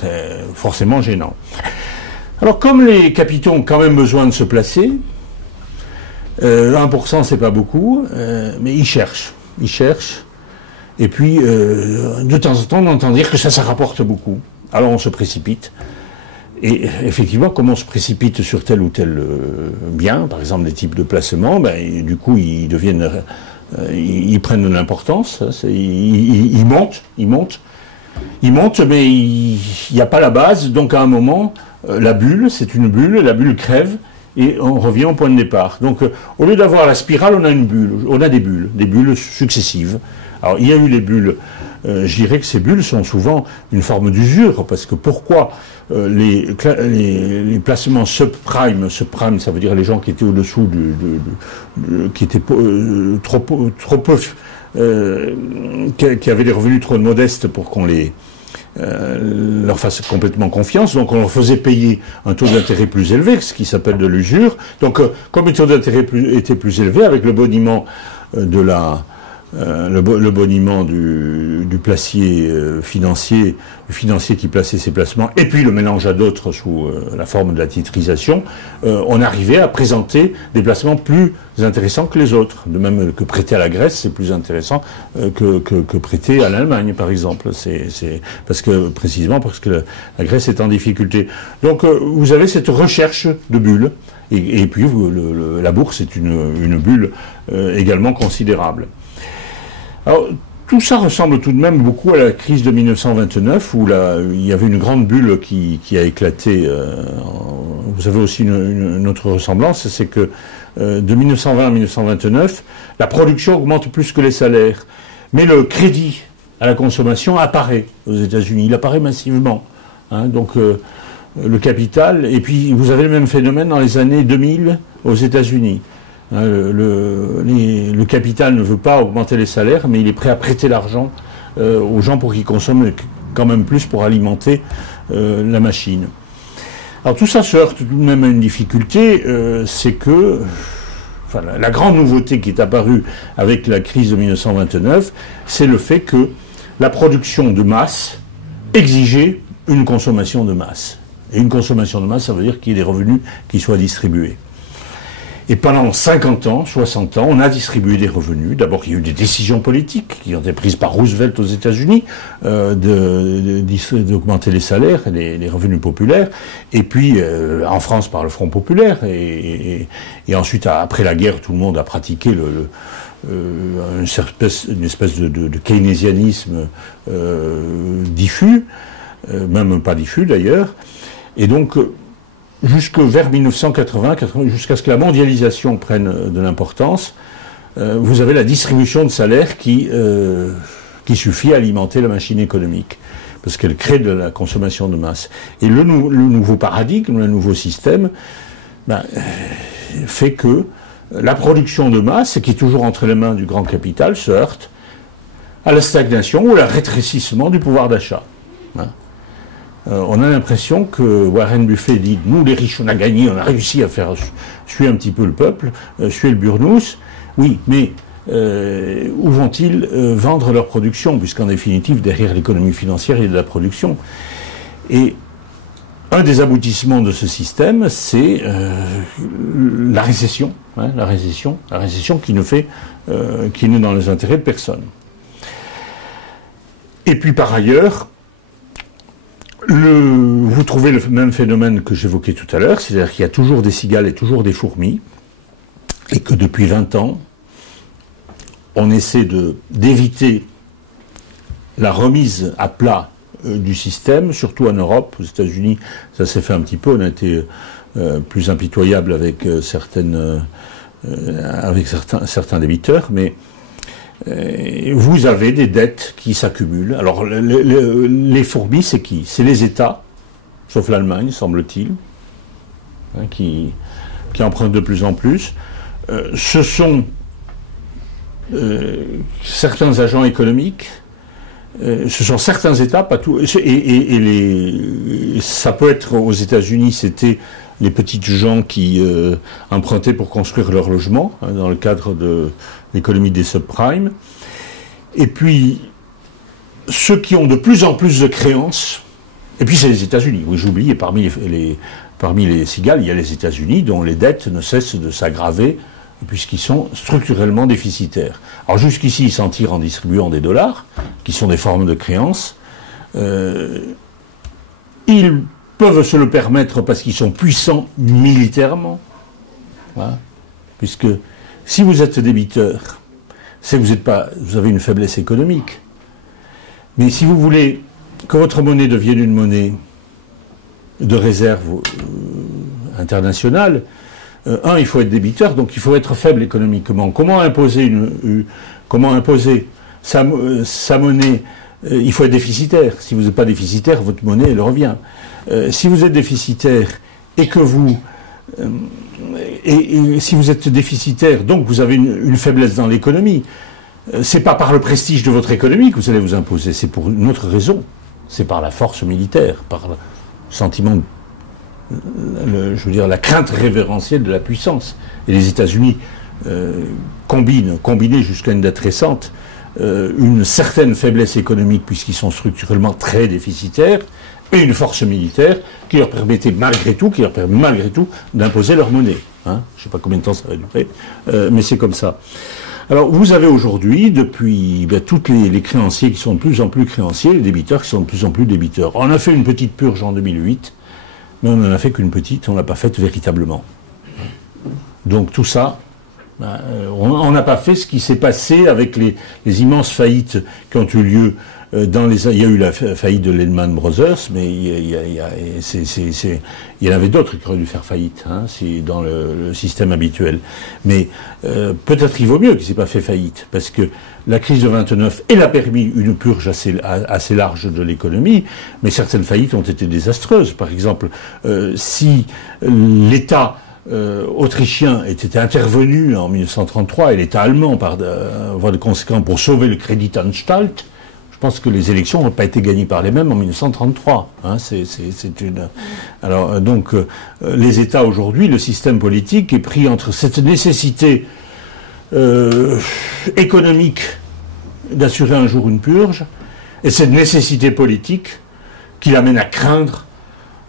forcément gênant. Alors, comme les capitaux ont quand même besoin de se placer, 1% c'est pas beaucoup, mais ils cherchent. Et puis, de temps en temps, on entend dire que ça rapporte beaucoup. Alors on se précipite. Et effectivement, comme on se précipite sur tel ou tel bien, par exemple des types de placements, ben, du coup, ils prennent de l'importance. Ils montent, mais il n'y a pas la base. Donc à un moment, la bulle, c'est une bulle, la bulle crève, et on revient au point de départ. Donc au lieu d'avoir la spirale, on a une bulle, on a des bulles successives. Alors il y a eu les bulles, je dirais que ces bulles sont souvent une forme d'usure, parce que pourquoi les placements subprime, ça veut dire les gens qui étaient au-dessous qui étaient trop peu, qui avaient des revenus trop modestes pour qu'on leur fasse complètement confiance, donc on leur faisait payer un taux d'intérêt plus élevé, ce qui s'appelle de l'usure. Donc comme le taux d'intérêt était plus élevé, avec le boniment le boniment du placier financier, du financier qui plaçait ses placements, et puis le mélange à d'autres sous la forme de la titrisation, on arrivait à présenter des placements plus intéressants que les autres. De même que prêter à la Grèce, c'est plus intéressant que prêter à l'Allemagne, par exemple. Précisément parce que la Grèce est en difficulté. Donc vous avez cette recherche de bulles, et puis la bourse est une bulle également considérable. Alors, tout ça ressemble tout de même beaucoup à la crise de 1929, où il y avait une grande bulle qui a éclaté. Vous avez aussi une autre ressemblance, c'est que de 1920 à 1929, la production augmente plus que les salaires. Mais le crédit à la consommation apparaît aux États-Unis, il apparaît massivement. Donc le capital, et puis vous avez le même phénomène dans les années 2000 aux États-Unis. Le capital ne veut pas augmenter les salaires, mais il est prêt à prêter l'argent aux gens pour qu'ils consomment quand même plus pour alimenter la machine. Alors tout ça se heurte tout de même à une difficulté, c'est que la grande nouveauté qui est apparue avec la crise de 1929, c'est le fait que la production de masse exigeait une consommation de masse. Et une consommation de masse, ça veut dire qu'il y ait des revenus qui soient distribués. Et pendant 50 ans, 60 ans, on a distribué des revenus. D'abord, il y a eu des décisions politiques qui ont été prises par Roosevelt aux États-Unis d'augmenter les salaires et les revenus populaires. Et puis, en France, par le Front populaire. Et ensuite, après la guerre, tout le monde a pratiqué une espèce de keynésianisme diffus, même pas diffus d'ailleurs. Et donc, jusque vers 1980, jusqu'à ce que la mondialisation prenne de l'importance, vous avez la distribution de salaires qui suffit à alimenter la machine économique, parce qu'elle crée de la consommation de masse. Et le nouveau paradigme, le nouveau système, fait que la production de masse, qui est toujours entre les mains du grand capital, se heurte à la stagnation ou à rétrécissement du pouvoir d'achat. On a l'impression que Warren Buffett dit « Nous, les riches, on a gagné, on a réussi à faire suer un petit peu le peuple, suer le burnous. » Oui, mais où vont-ils vendre leur production? Puisqu'en définitive, derrière l'économie financière, il y a de la production. Et un des aboutissements de ce système, c'est la récession. La récession qui n'est dans les intérêts de personne. Et puis par ailleurs, vous trouvez le même phénomène que j'évoquais tout à l'heure, c'est-à-dire qu'il y a toujours des cigales et toujours des fourmis, et que depuis 20 ans, on essaie d'éviter la remise à plat du système, surtout en Europe. Aux États-Unis, ça s'est fait un petit peu, on a été plus impitoyable avec certains débiteurs, mais vous avez des dettes qui s'accumulent. Alors, les fourmis, c'est qui? C'est les États, sauf l'Allemagne, semble-t-il, qui empruntent de plus en plus. Ce sont certains agents économiques, ce sont certains États, pas tout. Ça peut être aux États-Unis, c'était les petites gens qui empruntaient pour construire leur logement, dans le cadre de l'économie des subprimes. Et puis, ceux qui ont de plus en plus de créances, et puis c'est les États-Unis. Oui, j'oublie, et parmi les cigales, il y a les États-Unis dont les dettes ne cessent de s'aggraver puisqu'ils sont structurellement déficitaires. Alors jusqu'ici, ils s'en tirent en distribuant des dollars, qui sont des formes de créances. Ils peuvent se le permettre parce qu'ils sont puissants militairement. Voilà. Puisque si vous êtes débiteur, c'est que vous avez une faiblesse économique. Mais si vous voulez que votre monnaie devienne une monnaie de réserve internationale, il faut être débiteur, donc il faut être faible économiquement. Comment imposer sa monnaie? Il faut être déficitaire. Si vous n'êtes pas déficitaire, votre monnaie, elle revient. Si vous êtes déficitaire et que si vous êtes déficitaire, donc vous avez une faiblesse dans l'économie, c'est pas par le prestige de votre économie que vous allez vous imposer, c'est pour une autre raison. C'est par la force militaire, par le sentiment, la crainte révérentielle de la puissance. Et les États-Unis combinaient jusqu'à une date récente une certaine faiblesse économique puisqu'ils sont structurellement très déficitaires et une force militaire qui leur permet malgré tout d'imposer leur monnaie. Hein. Je ne sais pas combien de temps ça va durer, mais c'est comme ça. Alors, vous avez aujourd'hui, depuis tous les créanciers qui sont de plus en plus créanciers, les débiteurs qui sont de plus en plus débiteurs. On a fait une petite purge en 2008, mais on n'en a fait qu'une petite, on ne l'a pas faite véritablement. Donc tout ça, on n'a pas fait ce qui s'est passé avec les immenses faillites qui ont eu lieu il y a eu la faillite de Lehman Brothers, mais il y en avait d'autres qui auraient dû faire faillite, hein, dans le système habituel. Mais peut-être il vaut mieux qu'ils n'aient pas fait faillite, parce que la crise de 29, elle a permis une purge assez large de l'économie, mais certaines faillites ont été désastreuses. Par exemple, si l'État autrichien était intervenu en 1933 et l'État allemand par voie de conséquent pour sauver le Kreditanstalt, je pense que les élections n'ont pas été gagnées par les mêmes en 1933. Hein, Alors, donc, les États aujourd'hui, le système politique est pris entre cette nécessité économique d'assurer un jour une purge et cette nécessité politique qui l'amène à craindre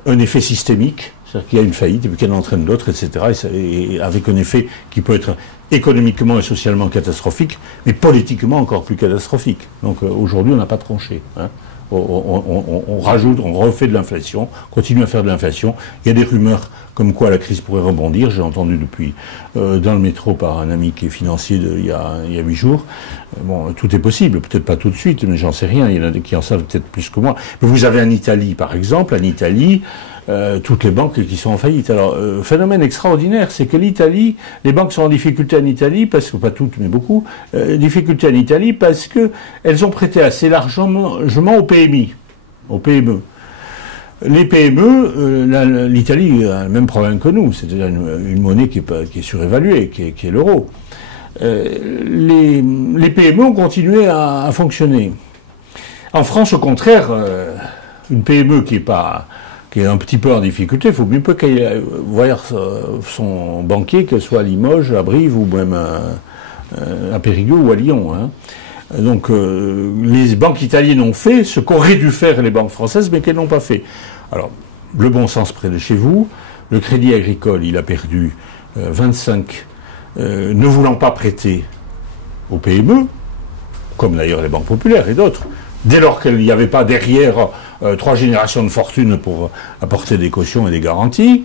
un effet systémique, c'est-à-dire qu'il y a une faillite et puis qu'elle entraîne l'autre, etc. Et avec un effet qui peut être économiquement et socialement catastrophique, mais politiquement encore plus catastrophique. Donc aujourd'hui, on n'a pas tranché. Hein. On rajoute, on refait de l'inflation, continue à faire de l'inflation. Il y a des rumeurs comme quoi la crise pourrait rebondir. J'ai entendu depuis dans le métro par un ami qui est financier il y a 8 jours. Bon, tout est possible, peut-être pas tout de suite, mais j'en sais rien. Il y en a qui en savent peut-être plus que moi. Mais vous avez en Italie, par exemple, toutes les banques qui sont en faillite. Alors, phénomène extraordinaire, c'est que l'Italie, les banques sont en difficulté en Italie, parce que, pas toutes, mais beaucoup, difficulté en Italie parce que elles ont prêté assez largement au PMI, au PME. Les PME, l'Italie a le même problème que nous, c'est-à-dire une monnaie qui est surévaluée, qui est l'euro. Les PME ont continué à fonctionner. En France, au contraire, une PME qui est un petit peu en difficulté, il faut mieux peu qu'elle aille voir son banquier, qu'elle soit à Limoges, à Brive ou même à Périgueux ou à Lyon. Hein. Donc les banques italiennes ont fait ce qu'auraient dû faire les banques françaises, mais qu'elles n'ont pas fait. Alors, le bon sens près de chez vous, le Crédit Agricole, il a perdu 25, ne voulant pas prêter aux PME, comme d'ailleurs les banques populaires et d'autres, dès lors qu'il n'y avait pas derrière 3 générations de fortune pour apporter des cautions et des garanties.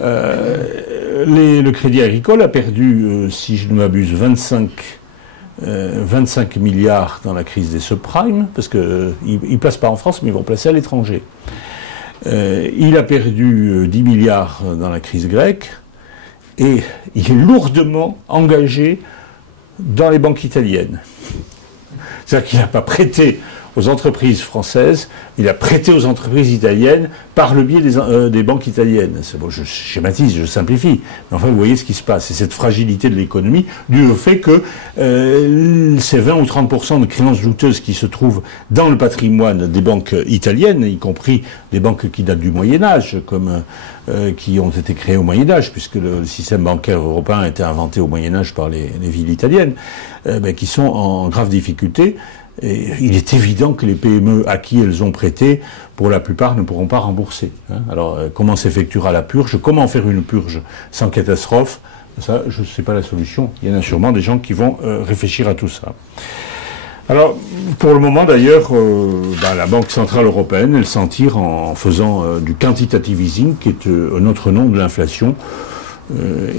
Le Crédit Agricole a perdu, si je ne m'abuse, 25 milliards dans la crise des subprimes, parce qu'ils ne placent pas en France, mais ils vont placer à l'étranger. Il a perdu 10 milliards dans la crise grecque, et il est lourdement engagé dans les banques italiennes. C'est-à-dire qu'il n'a pas prêté aux entreprises françaises, il a prêté aux entreprises italiennes par le biais des banques italiennes. Bon, je schématise, je simplifie, mais enfin vous voyez ce qui se passe. C'est cette fragilité de l'économie due au fait que ces 20 ou 30% de créances douteuses qui se trouvent dans le patrimoine des banques italiennes, y compris des banques qui datent du Moyen-Âge, qui ont été créées au Moyen-Âge, puisque le système bancaire européen a été inventé au Moyen-Âge par les villes italiennes, qui sont en grave difficulté. Et il est évident que les PME à qui elles ont prêté, pour la plupart, ne pourront pas rembourser. Hein. Alors, comment s'effectuera la purge? Comment faire une purge sans catastrophe? Ça, je ne sais pas la solution. Il y en a sûrement des gens qui vont réfléchir à tout ça. Alors, pour le moment d'ailleurs, la Banque Centrale Européenne, elle s'en tire en faisant du quantitative easing, qui est un autre nom de l'inflation,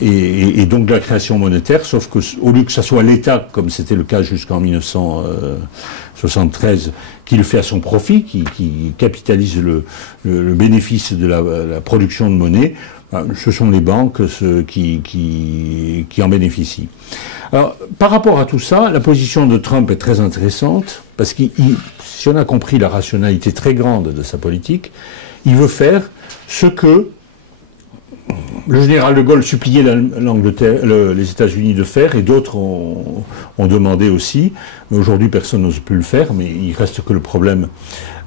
et donc de la création monétaire, sauf que au lieu que ça soit l'État, comme c'était le cas jusqu'en 1973, qui le fait à son profit, qui capitalise le bénéfice de la production de monnaie, ce sont les banques qui en bénéficient. Alors, par rapport à tout ça, la position de Trump est très intéressante, parce que si on a compris la rationalité très grande de sa politique, il veut faire ce que le général de Gaulle suppliait les États-Unis de faire, et d'autres ont demandé aussi. Mais aujourd'hui, personne n'ose plus le faire, mais il reste que le problème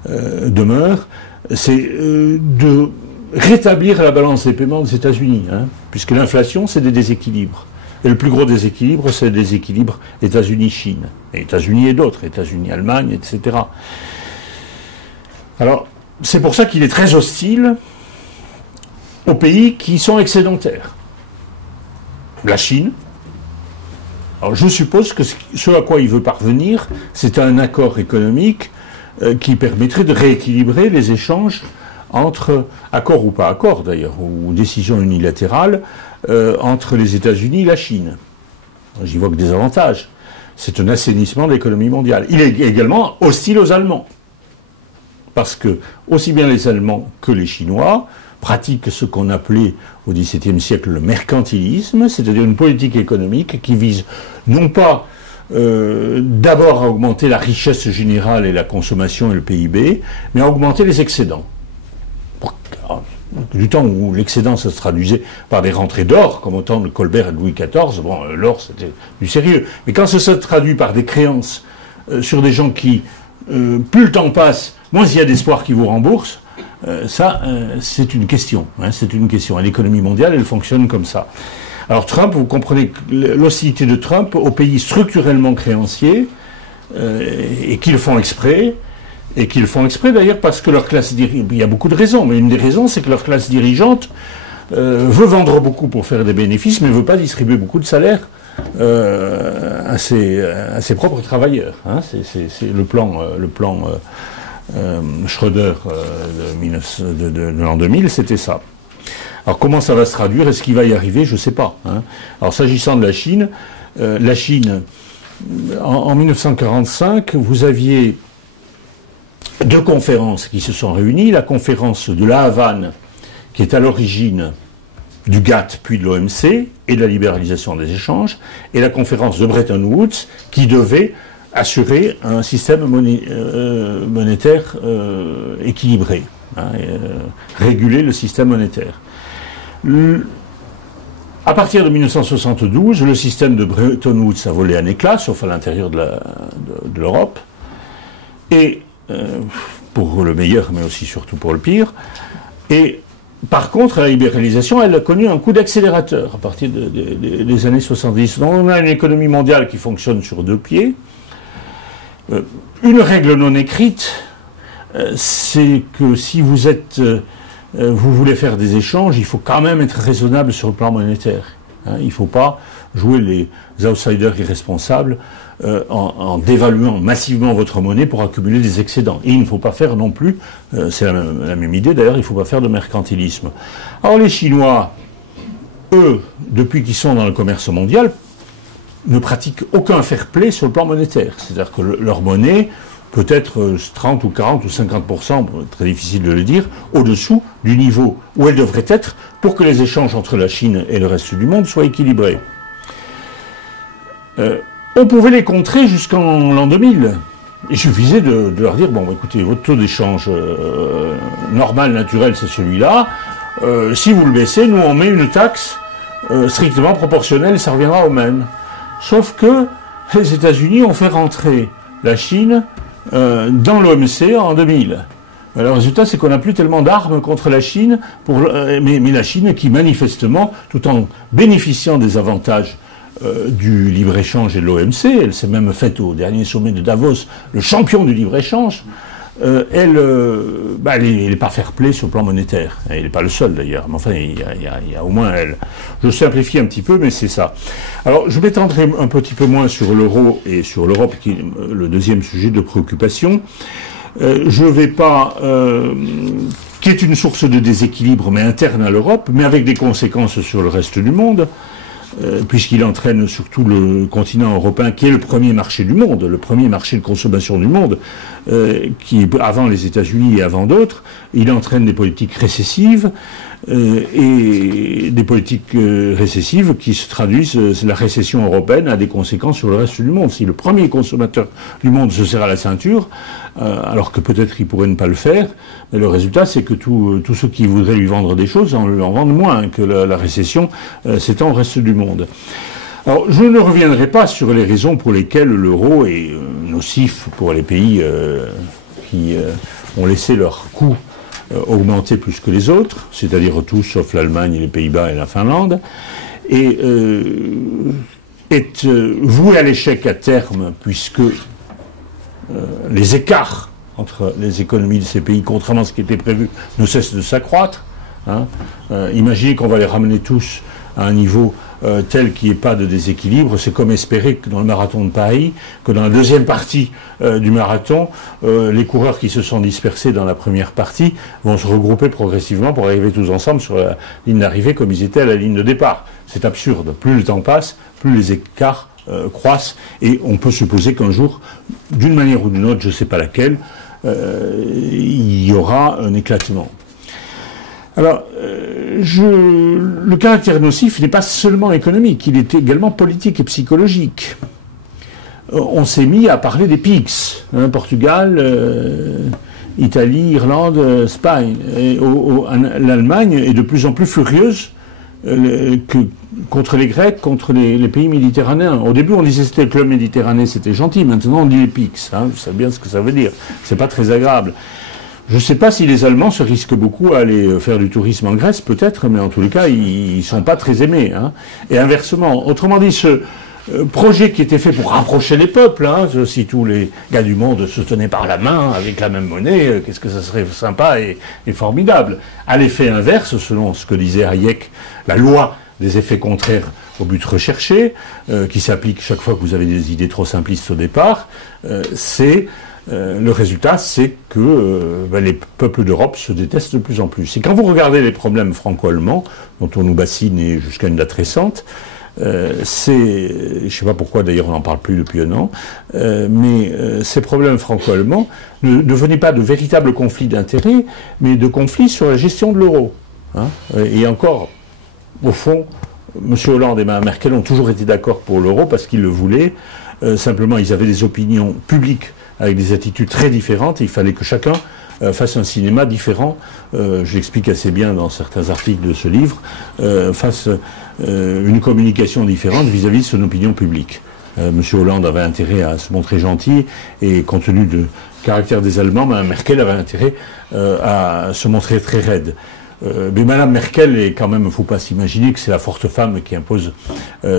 demeure. C'est de rétablir la balance des paiements des États-Unis, puisque l'inflation, c'est des déséquilibres. Et le plus gros déséquilibre, c'est le déséquilibre États-Unis-Chine. Et États-Unis et d'autres, États-Unis-Allemagne, etc. Alors, c'est pour ça qu'il est très hostile aux pays qui sont excédentaires. La Chine. Alors, je suppose que ce à quoi il veut parvenir, c'est un accord économique qui permettrait de rééquilibrer les échanges entre, accord ou pas accord d'ailleurs, ou décision unilatérale, entre les États-Unis et la Chine. J'y vois que des avantages. C'est un assainissement de l'économie mondiale. Il est également hostile aux Allemands. Parce que, aussi bien les Allemands que les Chinois pratiquent ce qu'on appelait au XVIIe siècle le mercantilisme, c'est-à-dire une politique économique qui vise non pas d'abord à augmenter la richesse générale et la consommation et le PIB, mais à augmenter les excédents. Du temps où l'excédent se traduisait par des rentrées d'or, comme au temps de Colbert et de Louis XIV, bon, l'or c'était du sérieux. Mais quand ça se traduit par des créances sur des gens qui, plus le temps passe, moins il y a d'espoir qui vous remboursent, c'est une question. C'est une question. Et l'économie mondiale, elle fonctionne comme ça. Alors Trump, vous comprenez l'hostilité de Trump aux pays structurellement créanciers, et qui le font exprès. Et qu'ils font exprès d'ailleurs parce que leur classe dirigeante, il y a beaucoup de raisons, mais une des raisons c'est que leur classe dirigeante veut vendre beaucoup pour faire des bénéfices, mais ne veut pas distribuer beaucoup de salaires à ses propres travailleurs. C'est le plan Schröder de l'an 2000, c'était ça. Alors comment ça va se traduire? Est-ce qu'il va y arriver? Je ne sais pas. Alors s'agissant de la Chine, en 1945, vous aviez deux conférences qui se sont réunies, la conférence de La Havane, qui est à l'origine du GATT puis de l'OMC et de la libéralisation des échanges, et la conférence de Bretton Woods, qui devait assurer un système monétaire équilibré, réguler le système monétaire. À partir de 1972, le système de Bretton Woods a volé un éclat, sauf à l'intérieur de l'Europe, et pour le meilleur, mais aussi surtout pour le pire. Et par contre, la libéralisation, elle a connu un coup d'accélérateur à partir des années 70. Donc on a une économie mondiale qui fonctionne sur deux pieds. Une règle non écrite, c'est que si vous voulez faire des échanges, il faut quand même être raisonnable sur le plan monétaire. Il ne faut pas jouer les outsiders irresponsables en dévaluant massivement votre monnaie pour accumuler des excédents. Et il ne faut pas faire non plus, c'est la même idée d'ailleurs, il ne faut pas faire de mercantilisme. Alors les Chinois, eux, depuis qu'ils sont dans le commerce mondial, ne pratiquent aucun fair play sur le plan monétaire. C'est-à-dire que leur monnaie peut être 30 ou 40 ou 50%, très difficile de le dire, au-dessous du niveau où elle devrait être pour que les échanges entre la Chine et le reste du monde soient équilibrés. On pouvait les contrer jusqu'en l'an 2000. Il suffisait de leur dire, bon, écoutez, votre taux d'échange normal, naturel, c'est celui-là. Si vous le baissez, nous, on met une taxe strictement proportionnelle, ça reviendra au même. Sauf que les États-Unis ont fait rentrer la Chine dans l'OMC en 2000. Le résultat, c'est qu'on n'a plus tellement d'armes contre la Chine, mais la Chine qui, manifestement, tout en bénéficiant des avantages du libre-échange et de l'OMC, elle s'est même faite au dernier sommet de Davos, le champion du libre-échange, elle n'est pas fair-play sur le plan monétaire. Il n'est pas le seul d'ailleurs, mais enfin, il y a au moins elle. Je simplifie un petit peu, mais c'est ça. Alors, je m'étendrai un petit peu moins sur l'euro et sur l'Europe, qui est le deuxième sujet de préoccupation. Je ne vais pas... qui est une source de déséquilibre, mais interne à l'Europe, mais avec des conséquences sur le reste du monde. Puisqu'il entraîne surtout le continent européen, qui est le premier marché du monde, le premier marché de consommation du monde, qui est avant les États-Unis et avant d'autres. Il entraîne des politiques récessives, et des politiques récessives qui se traduisent, la récession européenne a des conséquences sur le reste du monde. Si le premier consommateur du monde se serre à la ceinture, alors que peut-être il pourrait ne pas le faire, mais le résultat c'est que tous ceux qui voudraient lui vendre des choses en vendent moins, que la récession s'étend au reste du monde. Alors, je ne reviendrai pas sur les raisons pour lesquelles l'euro est nocif pour les pays qui ont laissé leur coût augmenter plus que les autres, c'est-à-dire tous sauf l'Allemagne, les Pays-Bas et la Finlande, et est voué à l'échec à terme, puisque les écarts entre les économies de ces pays, contrairement à ce qui était prévu, ne cessent de s'accroître. Hein. Imaginez qu'on va les ramener tous à un niveau tel qu'il n'y ait pas de déséquilibre. C'est comme espérer que dans le marathon de Paris, que dans la deuxième partie du marathon, les coureurs qui se sont dispersés dans la première partie vont se regrouper progressivement pour arriver tous ensemble sur la ligne d'arrivée comme ils étaient à la ligne de départ. C'est absurde. Plus le temps passe, plus les écarts croissent, et on peut supposer qu'un jour, d'une manière ou d'une autre, je ne sais pas laquelle, il y aura un éclatement. Alors, le caractère nocif n'est pas seulement économique, il est également politique et psychologique. On s'est mis à parler des PIGS, hein, Portugal, Italie, Irlande, Espagne. L'Allemagne est de plus en plus furieuse contre les Grecs, contre les pays méditerranéens. Au début, on disait que c'était le club méditerranéen, c'était gentil. Maintenant, on dit les PIGS. Hein, vous savez bien ce que ça veut dire. C'est pas très agréable. Je ne sais pas si les Allemands se risquent beaucoup à aller faire du tourisme en Grèce, peut-être, mais en tous les cas, ils ne sont pas très aimés. Hein. Et inversement, autrement dit, ce projet qui était fait pour rapprocher les peuples, hein, si tous les gars du monde se tenaient par la main avec la même monnaie, qu'est-ce que ça serait sympa et formidable. À l'effet inverse, selon ce que disait Hayek, la loi des effets contraires au but recherché, qui s'applique chaque fois que vous avez des idées trop simplistes au départ, le résultat, c'est que les peuples d'Europe se détestent de plus en plus. Et quand vous regardez les problèmes franco-allemands, dont on nous bassine jusqu'à une date récente, je ne sais pas pourquoi d'ailleurs on n'en parle plus depuis un an, mais ces problèmes franco-allemands ne venaient pas de véritables conflits d'intérêts, mais de conflits sur la gestion de l'euro. Hein. Et encore, au fond, M. Hollande et Mme Merkel ont toujours été d'accord pour l'euro parce qu'ils le voulaient. Simplement, ils avaient des opinions publiques avec des attitudes très différentes, et il fallait que chacun fasse un cinéma différent, je l'explique assez bien dans certains articles de ce livre, fasse une communication différente vis-à-vis de son opinion publique. M. Hollande avait intérêt à se montrer gentil, et compte tenu du caractère des Allemands, Mme Merkel avait intérêt à se montrer très raide. Mais Mme Merkel est quand même, il ne faut pas s'imaginer que c'est la forte femme qui impose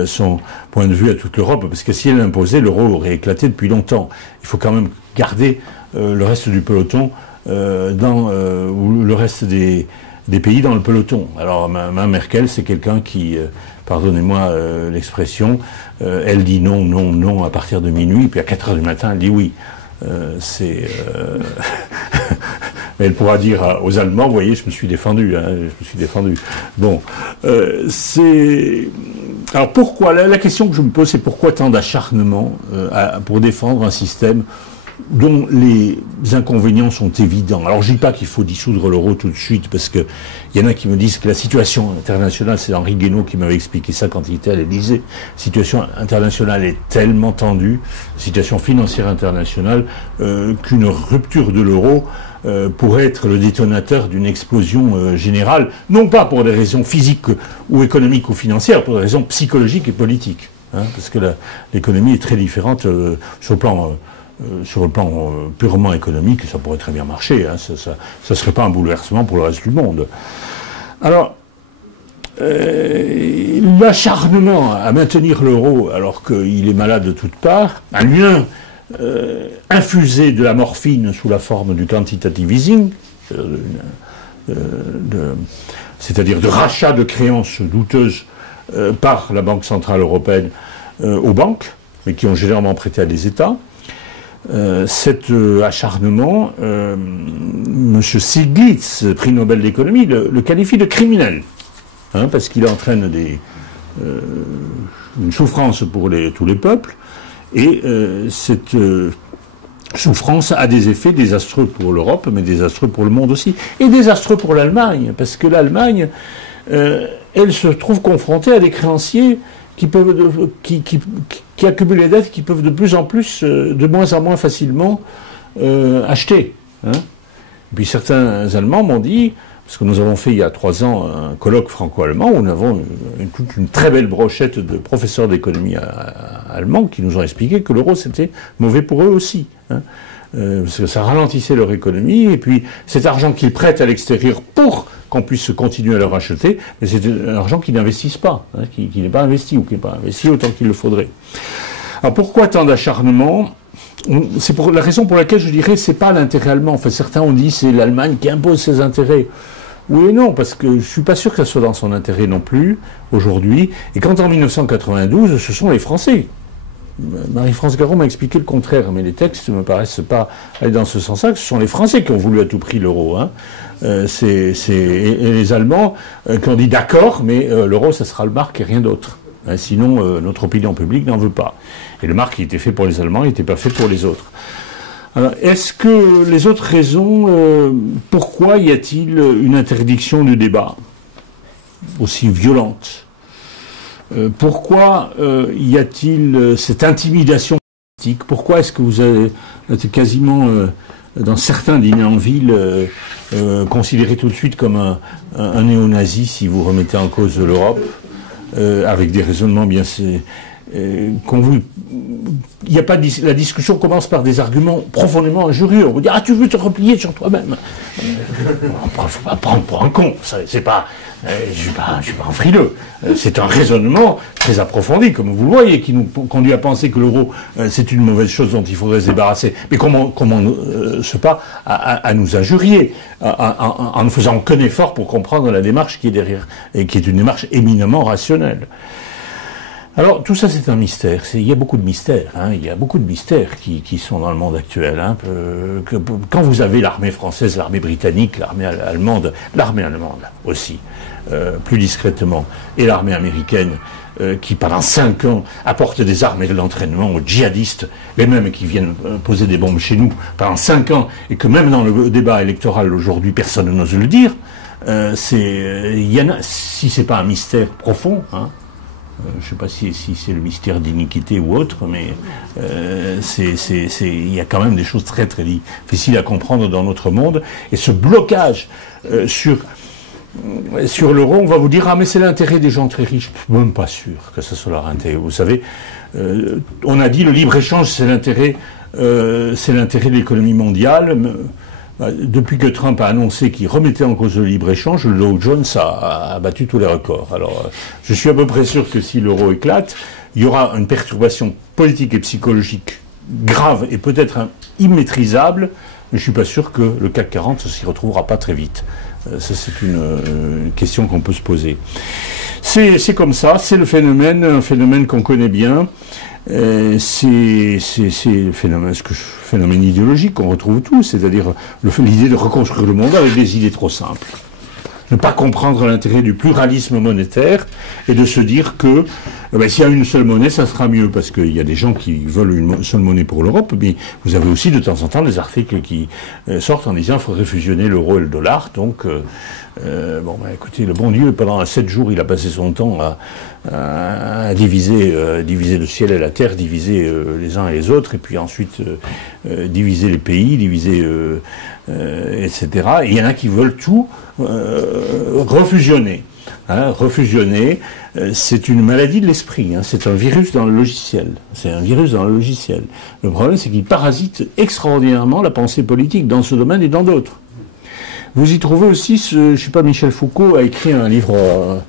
son point de vue à toute l'Europe, parce que si elle l'imposait, l'euro aurait éclaté depuis longtemps. Il faut quand même garder le reste du peloton, ou le reste des pays dans le peloton. Alors Mme Merkel, c'est quelqu'un qui, pardonnez-moi l'expression, elle dit non, non, non à partir de minuit, puis à 4 heures du matin, elle dit oui. Elle pourra dire aux Allemands, vous voyez, je me suis défendu, hein, je me suis défendu. Bon, alors pourquoi, la question que je me pose, c'est pourquoi tant d'acharnement pour défendre un système dont les inconvénients sont évidents. Alors je dis pas qu'il faut dissoudre l'euro tout de suite, parce que il y en a qui me disent que la situation internationale, c'est Henri Guénaud qui m'avait expliqué ça quand il était à l'Élysée, la situation internationale est tellement tendue, la situation financière internationale, qu'une rupture de l'euro pourrait être le détonateur d'une explosion générale, non pas pour des raisons physiques ou économiques ou financières, pour des raisons psychologiques et politiques, hein, parce que l'économie est très différente sur le plan purement économique, ça pourrait très bien marcher, hein, ça ne serait pas un bouleversement pour le reste du monde. Alors, l'acharnement à maintenir l'euro alors qu'il est malade de toutes parts, un lien infuser de la morphine sous la forme du quantitative easing, c'est-à-dire de rachat de créances douteuses par la Banque Centrale Européenne aux banques, mais qui ont généralement prêté à des États. Cet acharnement, M. Stiglitz, prix Nobel d'économie, le qualifie de criminel, hein, parce qu'il entraîne une souffrance pour tous les peuples, et cette souffrance a des effets désastreux pour l'Europe, mais désastreux pour le monde aussi, et désastreux pour l'Allemagne, parce que l'Allemagne, elle se trouve confrontée à des créanciers qui accumulent les dettes, qui peuvent de plus en plus, de moins en moins facilement acheter. Hein. Et puis certains Allemands m'ont dit, parce que nous avons fait il y a 3 ans un colloque franco-allemand où nous avons toute une très belle brochette de professeurs d'économie allemands qui nous ont expliqué que l'euro c'était mauvais pour eux aussi. Hein. Parce que ça ralentissait leur économie, et puis cet argent qu'ils prêtent à l'extérieur pour qu'on puisse continuer à leur acheter, mais c'est un argent qu'ils n'investissent pas, hein, qui n'est pas investi, ou qui n'est pas investi autant qu'il le faudrait. Alors pourquoi tant d'acharnement ? C'est pour la raison pour laquelle je dirais c'est pas l'intérêt allemand. Enfin, certains ont dit c'est l'Allemagne qui impose ses intérêts. Oui et non, parce que je suis pas sûr que ça soit dans son intérêt non plus aujourd'hui. Et quand en 1992, ce sont les Français. Marie-France Garot m'a expliqué le contraire, mais les textes ne me paraissent pas aller dans ce sens-là, que ce sont les Français qui ont voulu à tout prix l'euro. Hein. Et les Allemands qui ont dit d'accord, mais l'euro, ça sera le marque et rien d'autre. Hein, sinon, notre opinion publique n'en veut pas. Et le marque qui était fait pour les Allemands, il n'était pas fait pour les autres. Alors, est-ce que les autres raisons, pourquoi y a-t-il une interdiction du débat aussi violente ? Pourquoi y a-t-il cette intimidation politique ? Pourquoi est-ce que vous avez quasiment, dans certains dîners en ville, considéré tout de suite comme un néo-nazi si vous remettez en cause l'Europe, avec des raisonnements bien... il y a pas la discussion commence par des arguments profondément injurieux. On vous dit ah tu veux te replier sur toi-même. Faut pas prendre pour un con. C'est pas. Je suis pas un frileux. C'est un raisonnement très approfondi, comme vous le voyez, qui nous conduit à penser que l'euro c'est une mauvaise chose dont il faudrait se débarrasser. Mais comment se pas à nous injurier en ne faisant aucun effort pour comprendre la démarche qui est derrière et qui est une démarche éminemment rationnelle. Alors, tout ça, c'est un mystère. Il y a beaucoup de mystères. Hein. Il y a beaucoup de mystères qui sont dans le monde actuel. Hein. Quand vous avez l'armée française, l'armée britannique, l'armée allemande aussi, plus discrètement, et l'armée américaine, qui pendant 5 ans apportent des armes et de l'entraînement aux djihadistes, les mêmes qui viennent poser des bombes chez nous pendant 5 ans, et que même dans le débat électoral aujourd'hui, personne n'ose le dire, si c'est pas un mystère profond, hein, je ne sais pas si c'est le mystère d'iniquité ou autre, mais il y a quand même des choses très très difficiles à comprendre dans notre monde. Et ce blocage sur l'euro, on va vous dire ah mais c'est l'intérêt des gens très riches. Je ne suis même pas sûr que ce soit leur intérêt. Vous savez, on a dit le libre-échange c'est l'intérêt de l'économie mondiale. Depuis que Trump a annoncé qu'il remettait en cause le libre-échange, le Dow Jones a battu tous les records. Alors, je suis à peu près sûr que si l'euro éclate, il y aura une perturbation politique et psychologique grave et peut-être immaîtrisable, mais je ne suis pas sûr que le CAC 40 ne s'y retrouvera pas très vite. Ça, c'est une question qu'on peut se poser. C'est comme ça, c'est un phénomène qu'on connaît bien. C'est le phénomène idéologique qu'on retrouve tous, c'est-à-dire l'idée de reconstruire le monde avec des idées trop simples. Ne pas comprendre l'intérêt du pluralisme monétaire et de se dire que s'il y a une seule monnaie, ça sera mieux, parce qu'il y a des gens qui veulent une seule monnaie pour l'Europe, mais vous avez aussi de temps en temps des articles qui sortent en disant qu'il faudrait fusionner l'euro et le dollar, donc écoutez, le bon Dieu, pendant 7 jours, il a passé son temps à diviser le ciel et la terre, diviser les uns et les autres, et puis ensuite diviser les pays, etc. Et il y en a qui veulent tout refusionner. Hein, refusionner, c'est une maladie de l'esprit, hein, c'est un virus dans le logiciel. Le problème, c'est qu'il parasite extraordinairement la pensée politique dans ce domaine et dans d'autres. Vous y trouvez aussi, Michel Foucault a écrit un livre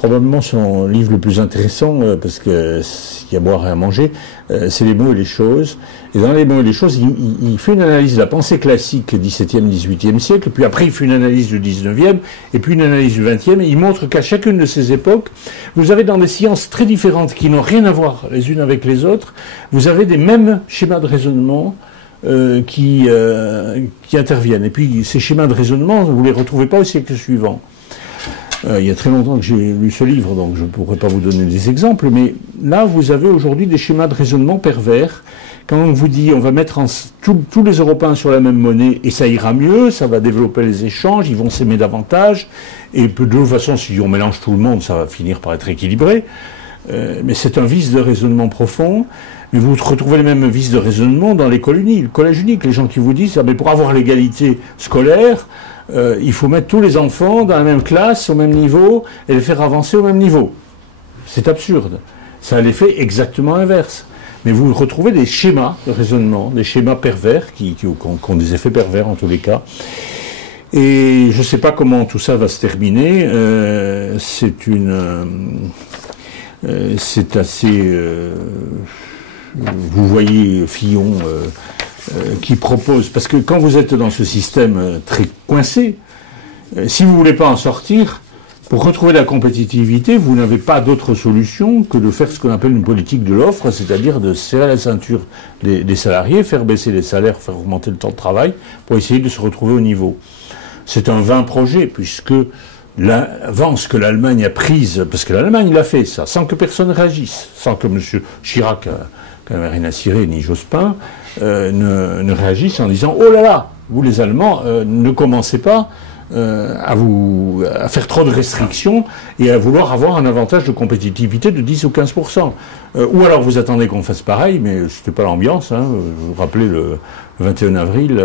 probablement son livre le plus intéressant, parce que s'il y a à boire et à manger, c'est Les mots et les choses. Et dans Les mots et les choses, il fait une analyse de la pensée classique XVIIe, XVIIIe siècle, puis après il fait une analyse du XIXe, et puis une analyse du XXe, et il montre qu'à chacune de ces époques, vous avez dans des sciences très différentes qui n'ont rien à voir les unes avec les autres, vous avez des mêmes schémas de raisonnement qui interviennent. Et puis ces schémas de raisonnement, vous ne les retrouvez pas au siècle suivant. Il y a très longtemps que j'ai lu ce livre, donc je ne pourrais pas vous donner des exemples, mais là, vous avez aujourd'hui des schémas de raisonnement pervers. Quand on vous dit on va mettre tous les Européens sur la même monnaie et ça ira mieux, ça va développer les échanges, ils vont s'aimer davantage, et de toute façon, si on mélange tout le monde, ça va finir par être équilibré. Mais c'est un vice de raisonnement profond. Mais vous retrouvez les mêmes vices de raisonnement dans les colonies, le collège unique, les gens qui vous disent mais pour avoir l'égalité scolaire, il faut mettre tous les enfants dans la même classe, au même niveau, et les faire avancer au même niveau. C'est absurde. Ça a l'effet exactement inverse. Mais vous retrouvez des schémas de raisonnement, des schémas pervers, qui ont des effets pervers en tous les cas. Et je ne sais pas comment tout ça va se terminer. C'est assez... vous voyez Fillon... qui propose, parce que quand vous êtes dans ce système très coincé, si vous ne voulez pas en sortir, pour retrouver la compétitivité, vous n'avez pas d'autre solution que de faire ce qu'on appelle une politique de l'offre, c'est-à-dire de serrer la ceinture des salariés, faire baisser les salaires, faire augmenter le temps de travail, pour essayer de se retrouver au niveau. C'est un vain projet, puisque l'avance que l'Allemagne a prise, parce que l'Allemagne l'a fait ça, sans que personne réagisse, sans que M. Chirac, quand même rien à cirer, ni Jospin, ne réagissent en disant « Oh là là, vous les Allemands, ne commencez pas à faire trop de restrictions et à vouloir avoir un avantage de compétitivité de 10 ou 15%. Ou alors vous attendez qu'on fasse pareil, mais c'était pas l'ambiance. Hein. Vous vous rappelez, le 21 avril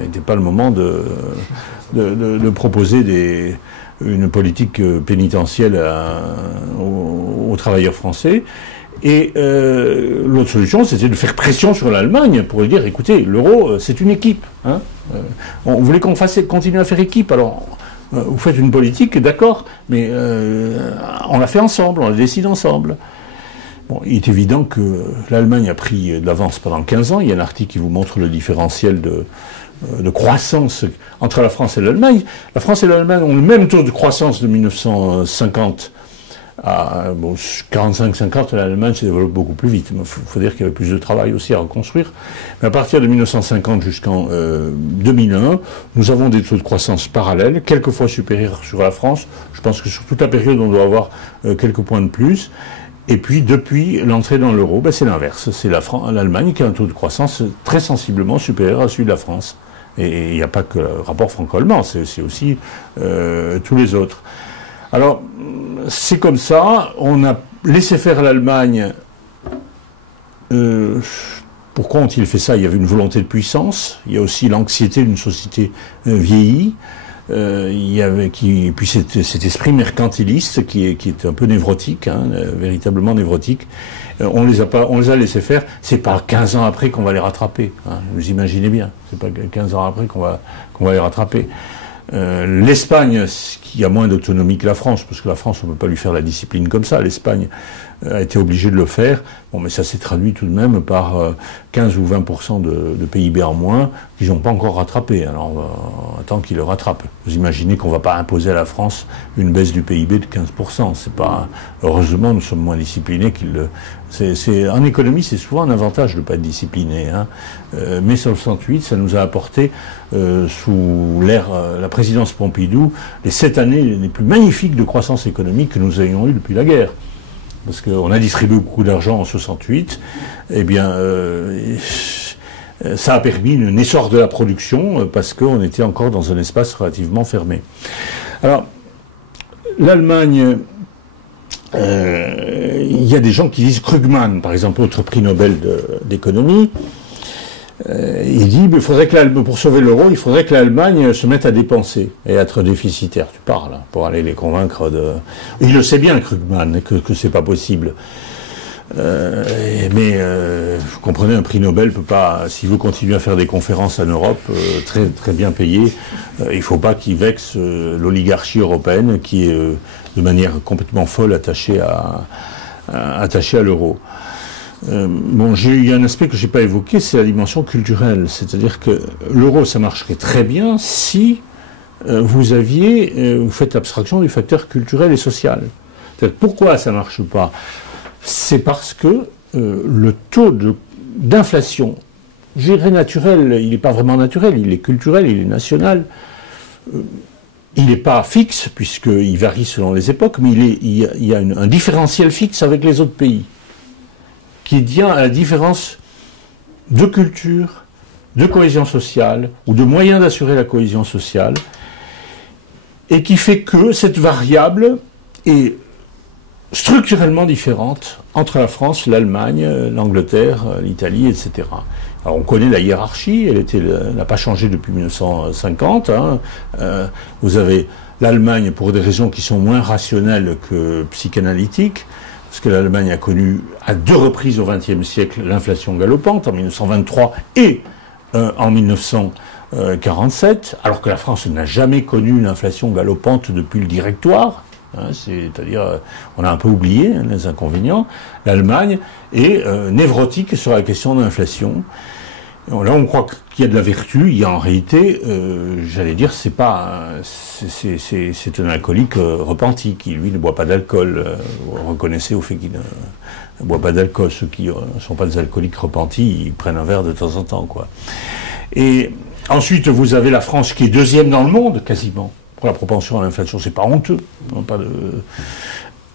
n'était pas le moment de proposer une politique pénitentielle aux travailleurs français. Et l'autre solution, c'était de faire pression sur l'Allemagne pour lui dire, écoutez, l'euro, c'est une équipe. Hein, on voulait qu'on continue à faire équipe. Alors, vous faites une politique, d'accord, mais on l'a fait ensemble, on la décide ensemble. Bon, il est évident que l'Allemagne a pris de l'avance pendant 15 ans. Il y a un article qui vous montre le différentiel de croissance entre la France et l'Allemagne. La France et l'Allemagne ont le même taux de croissance de 1950 à 45-50, l'Allemagne se développe beaucoup plus vite. Il faut dire qu'il y avait plus de travail aussi à reconstruire. Mais à partir de 1950 jusqu'en 2001, nous avons des taux de croissance parallèles, quelquefois supérieurs sur la France. Je pense que sur toute la période, on doit avoir quelques points de plus. Et puis, depuis l'entrée dans l'euro, c'est l'inverse. C'est l'Allemagne qui a un taux de croissance très sensiblement supérieur à celui de la France. Et il n'y a pas que le rapport franco-allemand, c'est aussi tous les autres. Alors, c'est comme ça, on a laissé faire l'Allemagne. Pourquoi ont-ils fait ça? Il y avait une volonté de puissance, il y a aussi l'anxiété d'une société vieillie, puis cet esprit mercantiliste qui est un peu névrotique, hein, véritablement névrotique. On les a laissés faire, c'est pas 15 ans après qu'on va les rattraper, hein, vous imaginez bien, c'est pas 15 ans après qu'on va les rattraper. L'Espagne, qui a moins d'autonomie que la France, parce que la France, on ne peut pas lui faire la discipline comme ça, l'Espagne a été obligée de le faire, bon, mais ça s'est traduit tout de même par 15 ou 20% de PIB en moins qu'ils n'ont pas encore rattrapé. Alors, on attend qu'ils le rattrapent. Vous imaginez qu'on ne va pas imposer à la France une baisse du PIB de 15%. C'est pas, heureusement, nous sommes moins disciplinés qu'ils le... en économie, c'est souvent un avantage de ne pas être discipliné. Hein. Mai 68, ça nous a apporté, sous la présidence Pompidou, les 7 années les plus magnifiques de croissance économique que nous ayons eues depuis la guerre. Parce qu'on a distribué beaucoup d'argent en 68, eh bien, ça a permis un essor de la production, parce qu'on était encore dans un espace relativement fermé. Alors, l'Allemagne... il y a des gens qui disent Krugman, par exemple, autre prix Nobel d'économie, il dit mais pour sauver l'euro, il faudrait que l'Allemagne se mette à dépenser et être déficitaire. Tu parles, pour aller les convaincre de... Il le sait bien, Krugman, que c'est pas possible. Vous comprenez, un prix Nobel peut pas, s'il veut continuer à faire des conférences en Europe, très, très bien payées, il ne faut pas qu'il vexe l'oligarchie européenne qui est de manière complètement folle attachée à l'euro. Il y a un aspect que je n'ai pas évoqué, c'est la dimension culturelle. C'est-à-dire que l'euro, ça marcherait très bien si vous faites abstraction du facteur culturel et social. Pourquoi ça ne marche pas? C'est parce que le taux d'inflation, je dirais naturel, il n'est pas vraiment naturel, il est culturel, il est national. Il n'est pas fixe, puisqu'il varie selon les époques, mais il y a un différentiel fixe avec les autres pays, qui tient à la différence de culture, de cohésion sociale, ou de moyens d'assurer la cohésion sociale, et qui fait que cette variable est structurellement différente entre la France, l'Allemagne, l'Angleterre, l'Italie, etc. Alors on connaît la hiérarchie, elle n'a pas changé depuis 1950. Vous avez l'Allemagne pour des raisons qui sont moins rationnelles que psychanalytiques, parce que l'Allemagne a connu à 2 reprises au XXe siècle l'inflation galopante, en 1923 et en 1947, alors que la France n'a jamais connu l'inflation galopante depuis le Directoire. C'est-à-dire, on a un peu oublié les inconvénients. L'Allemagne est névrotique sur la question de l'inflation. Là, on croit qu'il y a de la vertu. Il y a en réalité, j'allais dire, c'est un alcoolique repenti qui, lui, ne boit pas d'alcool. Vous reconnaissez au fait qu'il ne boit pas d'alcool. Ceux qui ne sont pas des alcooliques repentis, ils prennent un verre de temps en temps, quoi. Et ensuite, vous avez la France qui est 2e dans le monde, quasiment. Pour la propension à l'inflation, c'est pas honteux.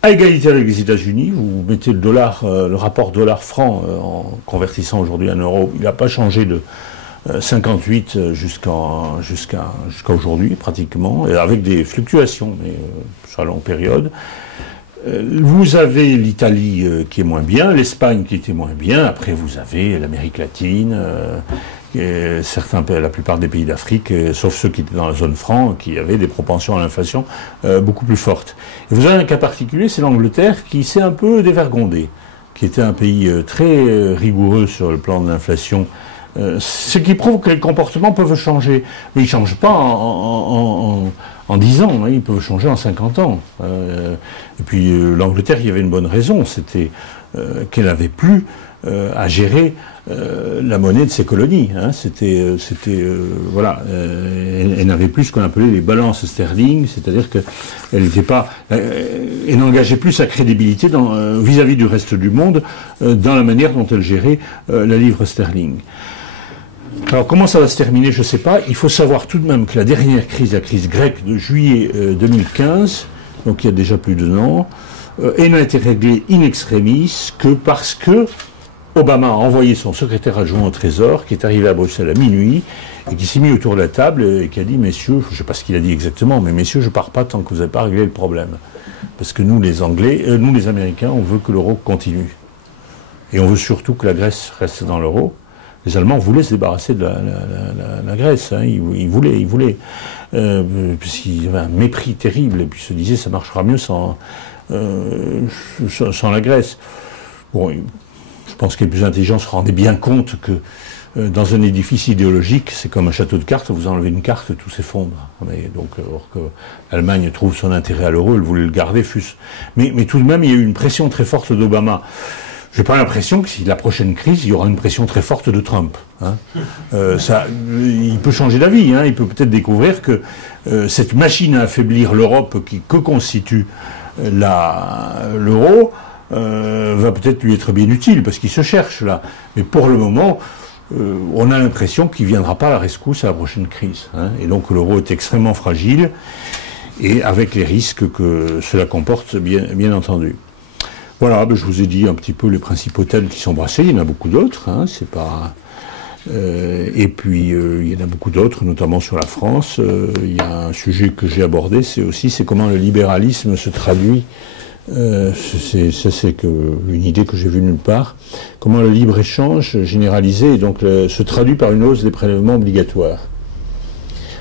À égalité avec les États-Unis, vous mettez le rapport dollar-franc en convertissant aujourd'hui en euros, il n'a pas changé de 58 jusqu'à aujourd'hui, pratiquement, et avec des fluctuations, mais sur la longue période. Vous avez l'Italie qui est moins bien, l'Espagne qui était moins bien, après vous avez l'Amérique latine, la plupart des pays d'Afrique, sauf ceux qui étaient dans la zone franc, qui avaient des propensions à l'inflation beaucoup plus fortes. Et vous avez un cas particulier, c'est l'Angleterre, qui s'est un peu dévergondée, qui était un pays très rigoureux sur le plan de l'inflation, ce qui prouve que les comportements peuvent changer. Mais ils ne changent pas en 10 ans, ils peuvent changer en 50 ans. Et puis l'Angleterre, il y avait une bonne raison, c'était qu'elle n'avait plus à gérer la monnaie de ses colonies. Elle n'avait plus ce qu'on appelait les balances sterling, c'est-à-dire qu'elle n'engageait plus sa crédibilité vis-à-vis du reste du monde dans la manière dont elle gérait la livre sterling. Alors comment ça va se terminer, je ne sais pas. Il faut savoir tout de même que la dernière crise, la crise grecque de juillet 2015, donc il y a déjà plus d'1 an, elle n'a été réglée in extremis que parce que Obama a envoyé son secrétaire adjoint au Trésor, qui est arrivé à Bruxelles à minuit, et qui s'est mis autour de la table et qui a dit « Messieurs, je ne sais pas ce qu'il a dit exactement, mais messieurs, je ne pars pas tant que vous n'avez pas réglé le problème. Parce que nous, les Américains, on veut que l'euro continue. Et on veut surtout que la Grèce reste dans l'euro. Les Allemands voulaient se débarrasser de la Grèce, ils voulaient. Puisqu'il y avait un mépris terrible, et puis ils se disaient « ça marchera mieux sans la Grèce ». Bon, je pense que les plus intelligents se rendaient bien compte que dans un édifice idéologique, c'est comme un château de cartes, vous enlevez une carte, tout s'effondre. Donc, or que l'Allemagne trouve son intérêt à l'euro, elle voulait le garder, mais tout de même, il y a eu une pression très forte d'Obama. J'ai pas l'impression que si la prochaine crise, il y aura une pression très forte de Trump. Il peut changer d'avis, il peut peut-être découvrir que cette machine à affaiblir l'Europe que constitue l'euro, va peut-être lui être bien utile, parce qu'il se cherche là. Mais pour le moment, on a l'impression qu'il ne viendra pas à la rescousse à la prochaine crise. Et donc l'euro est extrêmement fragile, et avec les risques que cela comporte, bien entendu. Voilà, je vous ai dit un petit peu les principaux thèmes qui sont brassés, il y en a beaucoup d'autres, c'est pas... et puis il y en a beaucoup d'autres, notamment sur la France. Il y a un sujet que j'ai abordé, c'est comment le libéralisme se traduit. C'est une idée que j'ai vue nulle part. Comment le libre-échange généralisé se traduit par une hausse des prélèvements obligatoires.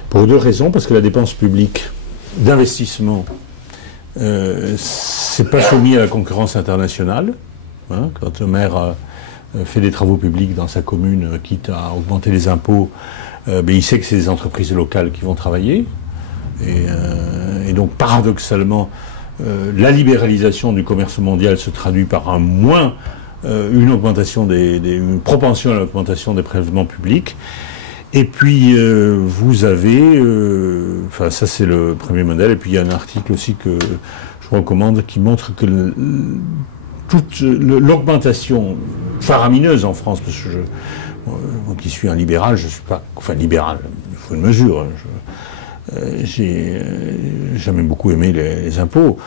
Pour 2 raisons, parce que la dépense publique d'investissement c'est pas soumis à la concurrence internationale, hein, quand le maire fait des travaux publics dans sa commune, quitte à augmenter les impôts, il sait que c'est des entreprises locales qui vont travailler. Et donc, paradoxalement, la libéralisation du commerce mondial se traduit par une augmentation une propension à l'augmentation des prélèvements publics. Et puis, vous avez, ça c'est le premier modèle, et puis il y a un article aussi que je vous recommande qui montre que toute l'augmentation faramineuse en France, parce que moi qui suis un libéral, je ne suis pas, enfin libéral, il faut une mesure. J'ai jamais beaucoup aimé les impôts.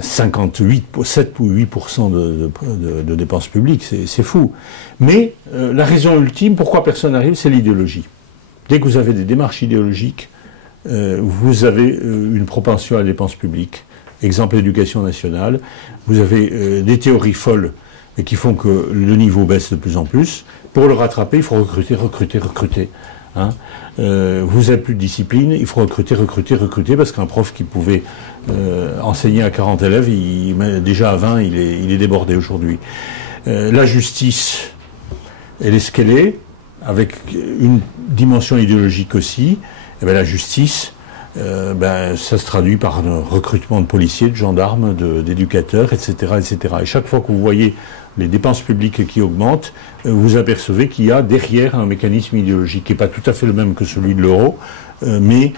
7 ou 8% de dépenses publiques, c'est fou. Mais la raison ultime, pourquoi personne n'arrive, c'est l'idéologie. Dès que vous avez des démarches idéologiques, vous avez une propension à la dépense publique. Exemple, l'éducation nationale. Vous avez des théories folles qui font que le niveau baisse de plus en plus. Pour le rattraper, il faut recruter. Hein. Vous n'avez plus de discipline, il faut recruter, parce qu'un prof qui pouvait enseigner à 40 élèves, déjà à 20, il est débordé aujourd'hui. La justice, elle est ce qu'elle est, avec une dimension idéologique aussi. Et bien, la justice, ça se traduit par un recrutement de policiers, de gendarmes, d'éducateurs, etc., etc. Et chaque fois que vous voyez les dépenses publiques qui augmentent, vous apercevez qu'il y a derrière un mécanisme idéologique qui n'est pas tout à fait le même que celui de l'euro, mais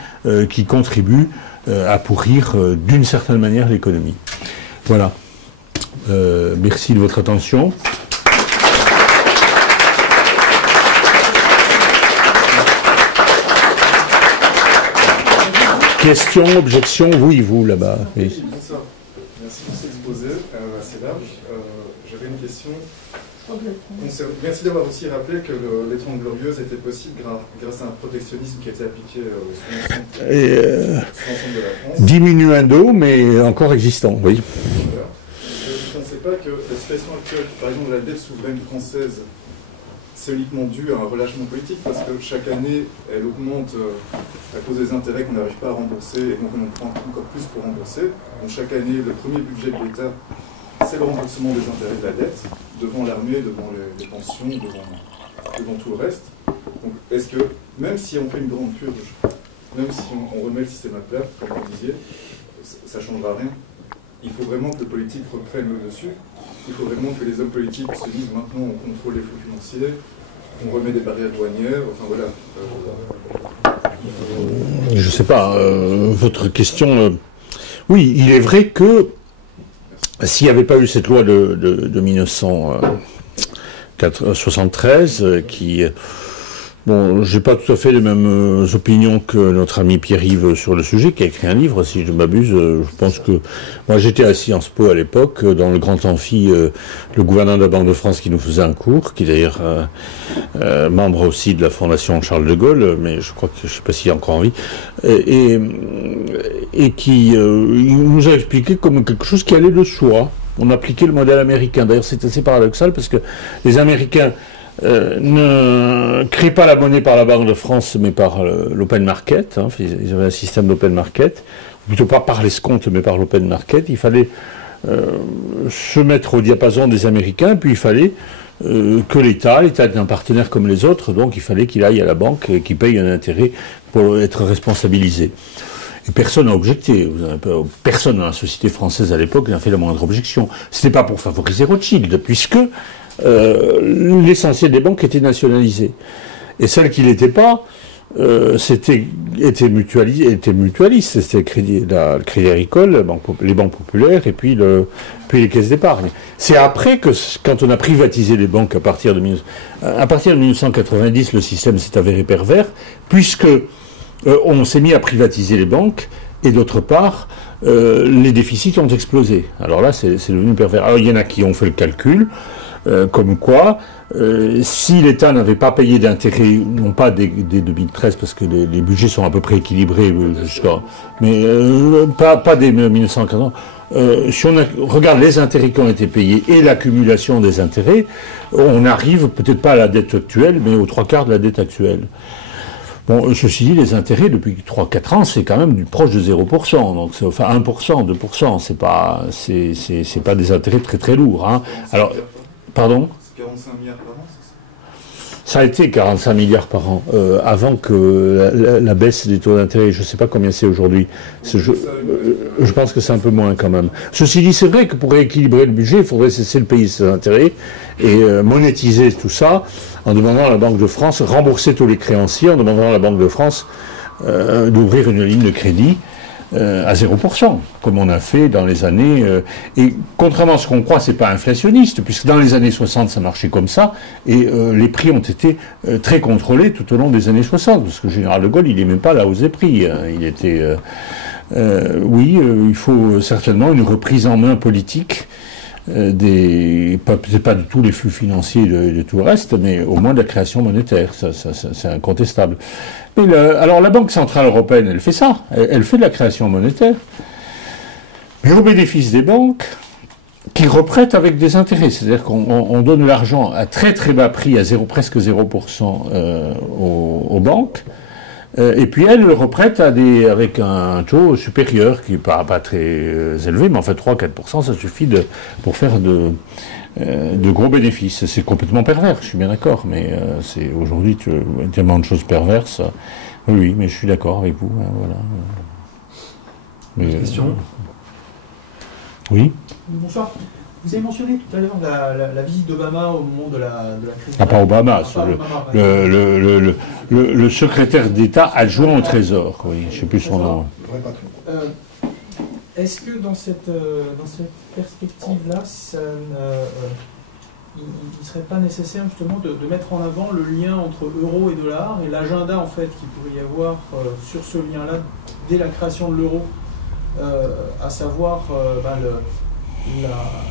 qui contribue à pourrir d'une certaine manière l'économie. Voilà. Merci de votre attention. Question, objection, oui, vous là-bas. Oui. Bonsoir. Merci pour cet exposé assez large. J'avais une question. Merci d'avoir aussi rappelé que les 30 Glorieuses étaient possibles grâce à un protectionnisme qui a été appliqué sur l'ensemble de la France. Diminuendo, mais encore existant, oui. Voilà. Je ne pensais pas que la situation actuelle, par exemple la dette souveraine française, c'est uniquement dû à un relâchement politique, parce que chaque année, elle augmente à cause des intérêts qu'on n'arrive pas à rembourser, et donc on en prend encore plus pour rembourser. Donc chaque année, le premier budget de l'État, c'est le remboursement des intérêts de la dette, devant l'armée, devant les pensions, devant tout le reste. Donc est-ce que, même si on fait une grande purge, même si on remet le système à plat, comme vous disiez, ça ne changera rien. Il faut vraiment que le politique reprenne le dessus. Il faut vraiment que les hommes politiques se disent maintenant on contrôle les flux financiers, on remet des barrières douanières, enfin voilà. Je ne sais pas, votre question... oui, il est vrai que s'il n'y avait pas eu cette loi de 1973 qui... Bon, j'ai pas tout à fait les mêmes opinions que notre ami Pierre-Yves sur le sujet, qui a écrit un livre, si je m'abuse. Je pense que... Moi, j'étais à Sciences Po à l'époque, dans le grand amphi, le gouverneur de la Banque de France qui nous faisait un cours, qui est d'ailleurs membre aussi de la Fondation Charles de Gaulle, mais je crois que, je sais pas s'il est encore en vie, et qui il nous a expliqué comme quelque chose qui allait de soi. On appliquait le modèle américain. D'ailleurs, c'est assez paradoxal, parce que les Américains ne créent pas la monnaie par la Banque de France, mais par l'open market. Hein. Ils avaient un système d'open market, plutôt pas par l'escompte, mais par l'open market. Il fallait se mettre au diapason des Américains, puis il fallait que l'État est un partenaire comme les autres, donc il fallait qu'il aille à la banque et qu'il paye un intérêt pour être responsabilisé. Et personne n'a objecté. Personne dans la société française à l'époque n'a fait la moindre objection. C'était pas pour favoriser Rothschild, puisque l'essentiel des banques était nationalisé. Et celles qui n'étaient pas, étaient mutualistes. C'était le Crédit Agricole, les banques populaires, et puis les caisses d'épargne. C'est après que, quand on a privatisé les banques à partir de 1990, le système s'est avéré pervers, puisque on s'est mis à privatiser les banques, et d'autre part, les déficits ont explosé. Alors là, c'est devenu pervers. Alors il y en a qui ont fait le calcul, comme quoi, si l'État n'avait pas payé d'intérêts, non pas dès 2013, parce que les budgets sont à peu près équilibrés jusqu'à, mais pas dès 1940, si on regarde les intérêts qui ont été payés et l'accumulation des intérêts, on arrive peut-être pas à la dette actuelle, mais aux 3/4 de la dette actuelle. Bon, ceci dit, les intérêts, depuis 3-4 ans, c'est quand même proche de 0%, donc c'est, enfin 1%, 2%, c'est pas des intérêts très très lourds. Hein. Alors, Pardon ? C'est 45 milliards par an, c'est ça ? Ça a été 45 milliards par an, avant que la baisse des taux d'intérêt. Je ne sais pas combien c'est aujourd'hui. Je pense que c'est un peu moins quand même. Ceci dit, c'est vrai que pour rééquilibrer le budget, il faudrait cesser le payer ses intérêts et monétiser tout ça en demandant à la Banque de France, rembourser tous les créanciers, en demandant à la Banque de France d'ouvrir une ligne de crédit à 0%, comme on a fait dans les années... et contrairement à ce qu'on croit, c'est pas inflationniste, puisque dans les années 60, ça marchait comme ça, et les prix ont été très contrôlés tout au long des années 60, parce que le général de Gaulle, il n'aimait pas la hausse des prix. Il était... il faut certainement une reprise en main politique peut-être pas de tous les flux financiers de tout le reste, mais au moins de la création monétaire, ça c'est incontestable. Mais alors la Banque Centrale Européenne, elle fait ça, elle fait de la création monétaire, mais au bénéfice des banques qui reprêtent avec des intérêts, c'est-à-dire qu'on donne l'argent à très très bas prix, à presque 0% aux banques, et puis elle le reprête avec un taux supérieur qui n'est pas très élevé, mais en fait 3-4%, ça suffit pour faire de gros bénéfices. C'est complètement pervers, je suis bien d'accord, mais c'est aujourd'hui tellement de choses perverses. Oui, mais je suis d'accord avec vous. Voilà. Question. Oui. Bonsoir. Vous avez mentionné tout à l'heure la visite d'Obama au moment de la crise. Ah, pas Obama, le secrétaire d'État adjoint au Trésor, oui, je ne sais plus son nom. Est-ce que dans cette perspective-là, il ne serait pas nécessaire justement de mettre en avant le lien entre euro et dollar et l'agenda en fait qu'il pourrait y avoir sur ce lien-là dès la création de l'euro, à savoir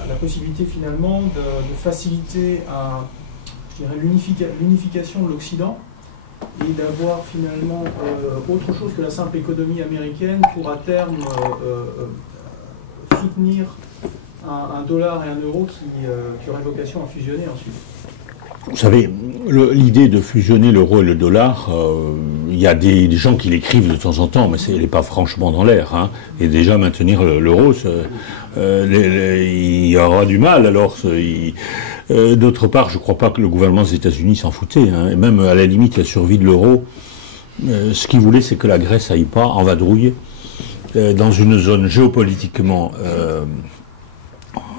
la possibilité finalement de faciliter l'unification de l'Occident et d'avoir finalement autre chose que la simple économie américaine pour à terme soutenir un dollar et un euro qui aurait vocation à fusionner ensuite. Vous savez, l'idée de fusionner l'euro et le dollar, il y a des gens qui l'écrivent de temps en temps, mais elle n'est pas franchement dans l'air. Hein. Et déjà maintenir l'euro, il y aura du mal. Alors, d'autre part, je ne crois pas que le gouvernement des États-Unis s'en foutait. Hein. Et même à la limite, la survie de l'euro, ce qu'il voulait, c'est que la Grèce n'aille pas en vadrouille dans une zone géopolitiquement...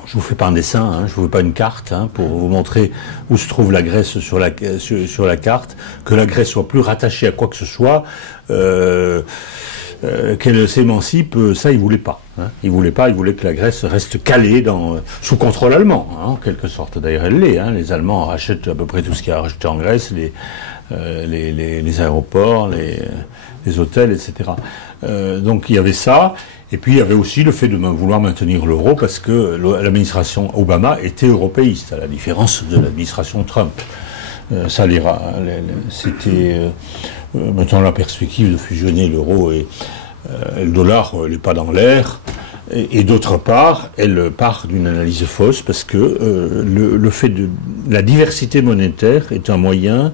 je vous fais pas un dessin, hein, je vous fais pas une carte pour vous montrer où se trouve la Grèce sur la carte, que la Grèce soit plus rattachée à quoi que ce soit, qu'elle s'émancipe, ça il voulait pas. Hein. Il voulait que la Grèce reste calée sous contrôle allemand, en quelque sorte. D'ailleurs elle l'est. Hein. Les Allemands rachètent à peu près tout ce qu'il y a à racheter en Grèce, les aéroports, les hôtels, etc. Donc il y avait ça. Et puis il y avait aussi le fait de vouloir maintenir l'euro parce que l'administration Obama était européiste, à la différence de l'administration Trump. C'était maintenant la perspective de fusionner l'euro et le dollar n'est pas dans l'air. Et d'autre part, elle part d'une analyse fausse parce que le fait de la diversité monétaire est un moyen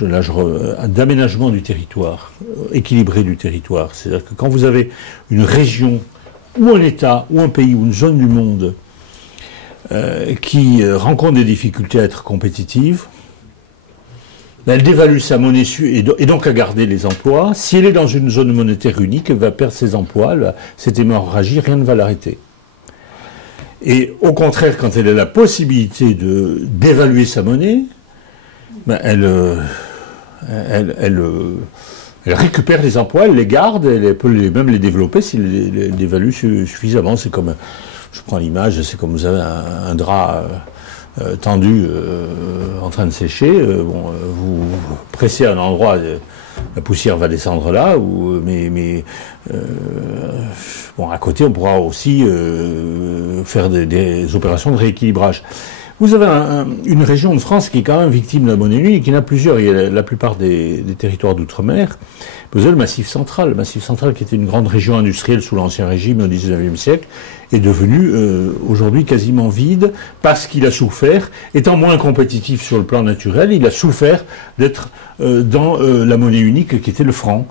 d'aménagement du territoire, équilibré du territoire. C'est-à-dire que quand vous avez une région, ou un État, ou un pays, ou une zone du monde qui rencontre des difficultés à être compétitive, elle dévalue sa monnaie et donc à garder les emplois. Si elle est dans une zone monétaire unique, elle va perdre ses emplois, cette hémorragie, rien ne va l'arrêter. Et au contraire, quand elle a la possibilité d'évaluer sa monnaie, elle récupère les emplois, elle les garde, elle peut même les développer s'il les dévalue suffisamment. C'est comme, je prends l'image, c'est comme vous avez un drap tendu en train de sécher, vous pressez à un endroit, la poussière va descendre là, mais à côté on pourra aussi faire des opérations de rééquilibrage. Vous avez une région de France qui est quand même victime de la monnaie unique, il y en a plusieurs, il y a la plupart des territoires d'outre-mer. Vous avez le Massif central qui était une grande région industrielle sous l'Ancien Régime au XIXe siècle, est devenu aujourd'hui quasiment vide parce qu'il a souffert, étant moins compétitif sur le plan naturel, il a souffert d'être dans la monnaie unique qui était le franc.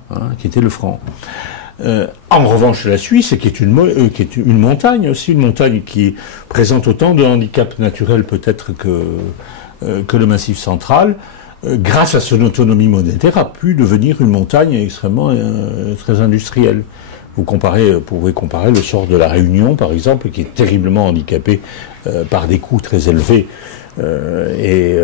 En revanche, la Suisse, qui est une montagne aussi, une montagne qui présente autant de handicaps naturels peut-être que le Massif central, grâce à son autonomie monétaire, a pu devenir une montagne extrêmement très industrielle. Vous pouvez comparer le sort de la Réunion, par exemple, qui est terriblement handicapée par des coûts très élevés, et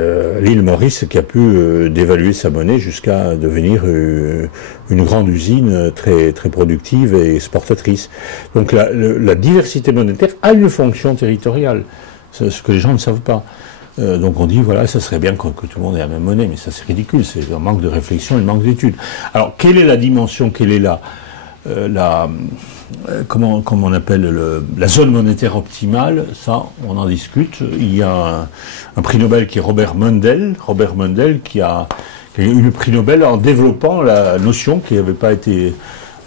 l'île Maurice qui a pu dévaluer sa monnaie jusqu'à devenir une grande usine très, très productive et exportatrice. Donc la diversité monétaire a une fonction territoriale, ce que les gens ne savent pas. Donc on dit, voilà, ça serait bien que tout le monde ait la même monnaie, mais ça c'est ridicule, c'est un manque de réflexion et un manque d'études. Alors, quelle est la dimension, quelle est comment on appelle la zone monétaire optimale? Ça, on en discute. Il y a un prix Nobel qui est Robert Mundell qui a eu le prix Nobel en développant la notion qui n'avait pas été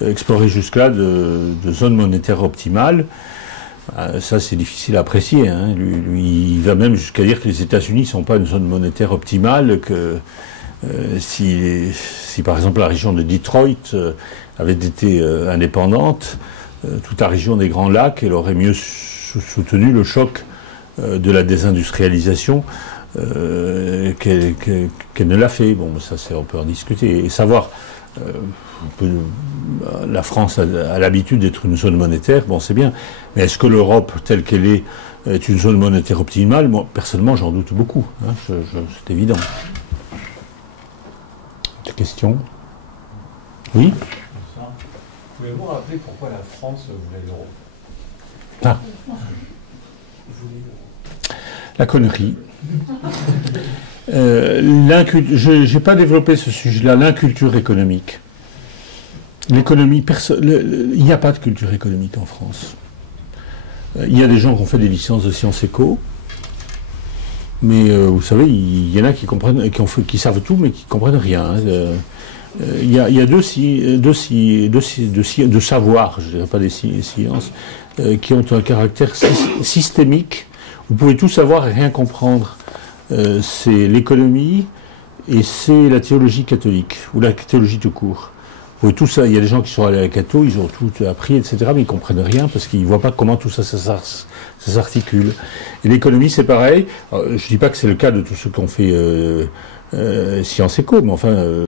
explorée jusque-là de zone monétaire optimale. Ça, c'est difficile à apprécier. Hein. Lui, il va même jusqu'à dire que les États-Unis ne sont pas une zone monétaire optimale, que si par exemple la région de Detroit avait été indépendante, toute la région des Grands Lacs, elle aurait mieux soutenu le choc de la désindustrialisation qu'elle ne l'a fait. Bon, ça, on peut en discuter. Et savoir, la France a l'habitude d'être une zone monétaire, bon, c'est bien. Mais est-ce que l'Europe, telle qu'elle est une zone monétaire optimale? Moi, personnellement, j'en doute beaucoup. Hein, c'est évident. Des questions? Oui? Pouvez-vous rappeler pourquoi la France voulait l'euro? Ah. La connerie. Je n'ai pas développé ce sujet-là, l'inculture économique. L'économie, il n'y a pas de culture économique en France. Il y a des gens qui ont fait des licences de sciences éco, mais vous savez, il y en a qui comprennent, qui savent tout, mais qui ne comprennent rien. Hein. Il y a deux savoirs, je ne dirais pas des sciences, qui ont un caractère systémique. Vous pouvez tout savoir et rien comprendre. C'est l'économie et c'est la théologie catholique, ou la théologie tout court. Vous pouvez tout ça, il y a des gens qui sont allés à la catho, ils ont tout appris, etc., mais ils ne comprennent rien parce qu'ils ne voient pas comment tout ça s'articule. Et l'économie, c'est pareil. Alors, je ne dis pas que c'est le cas de tous ceux qui ont fait Sciences Éco, mais enfin...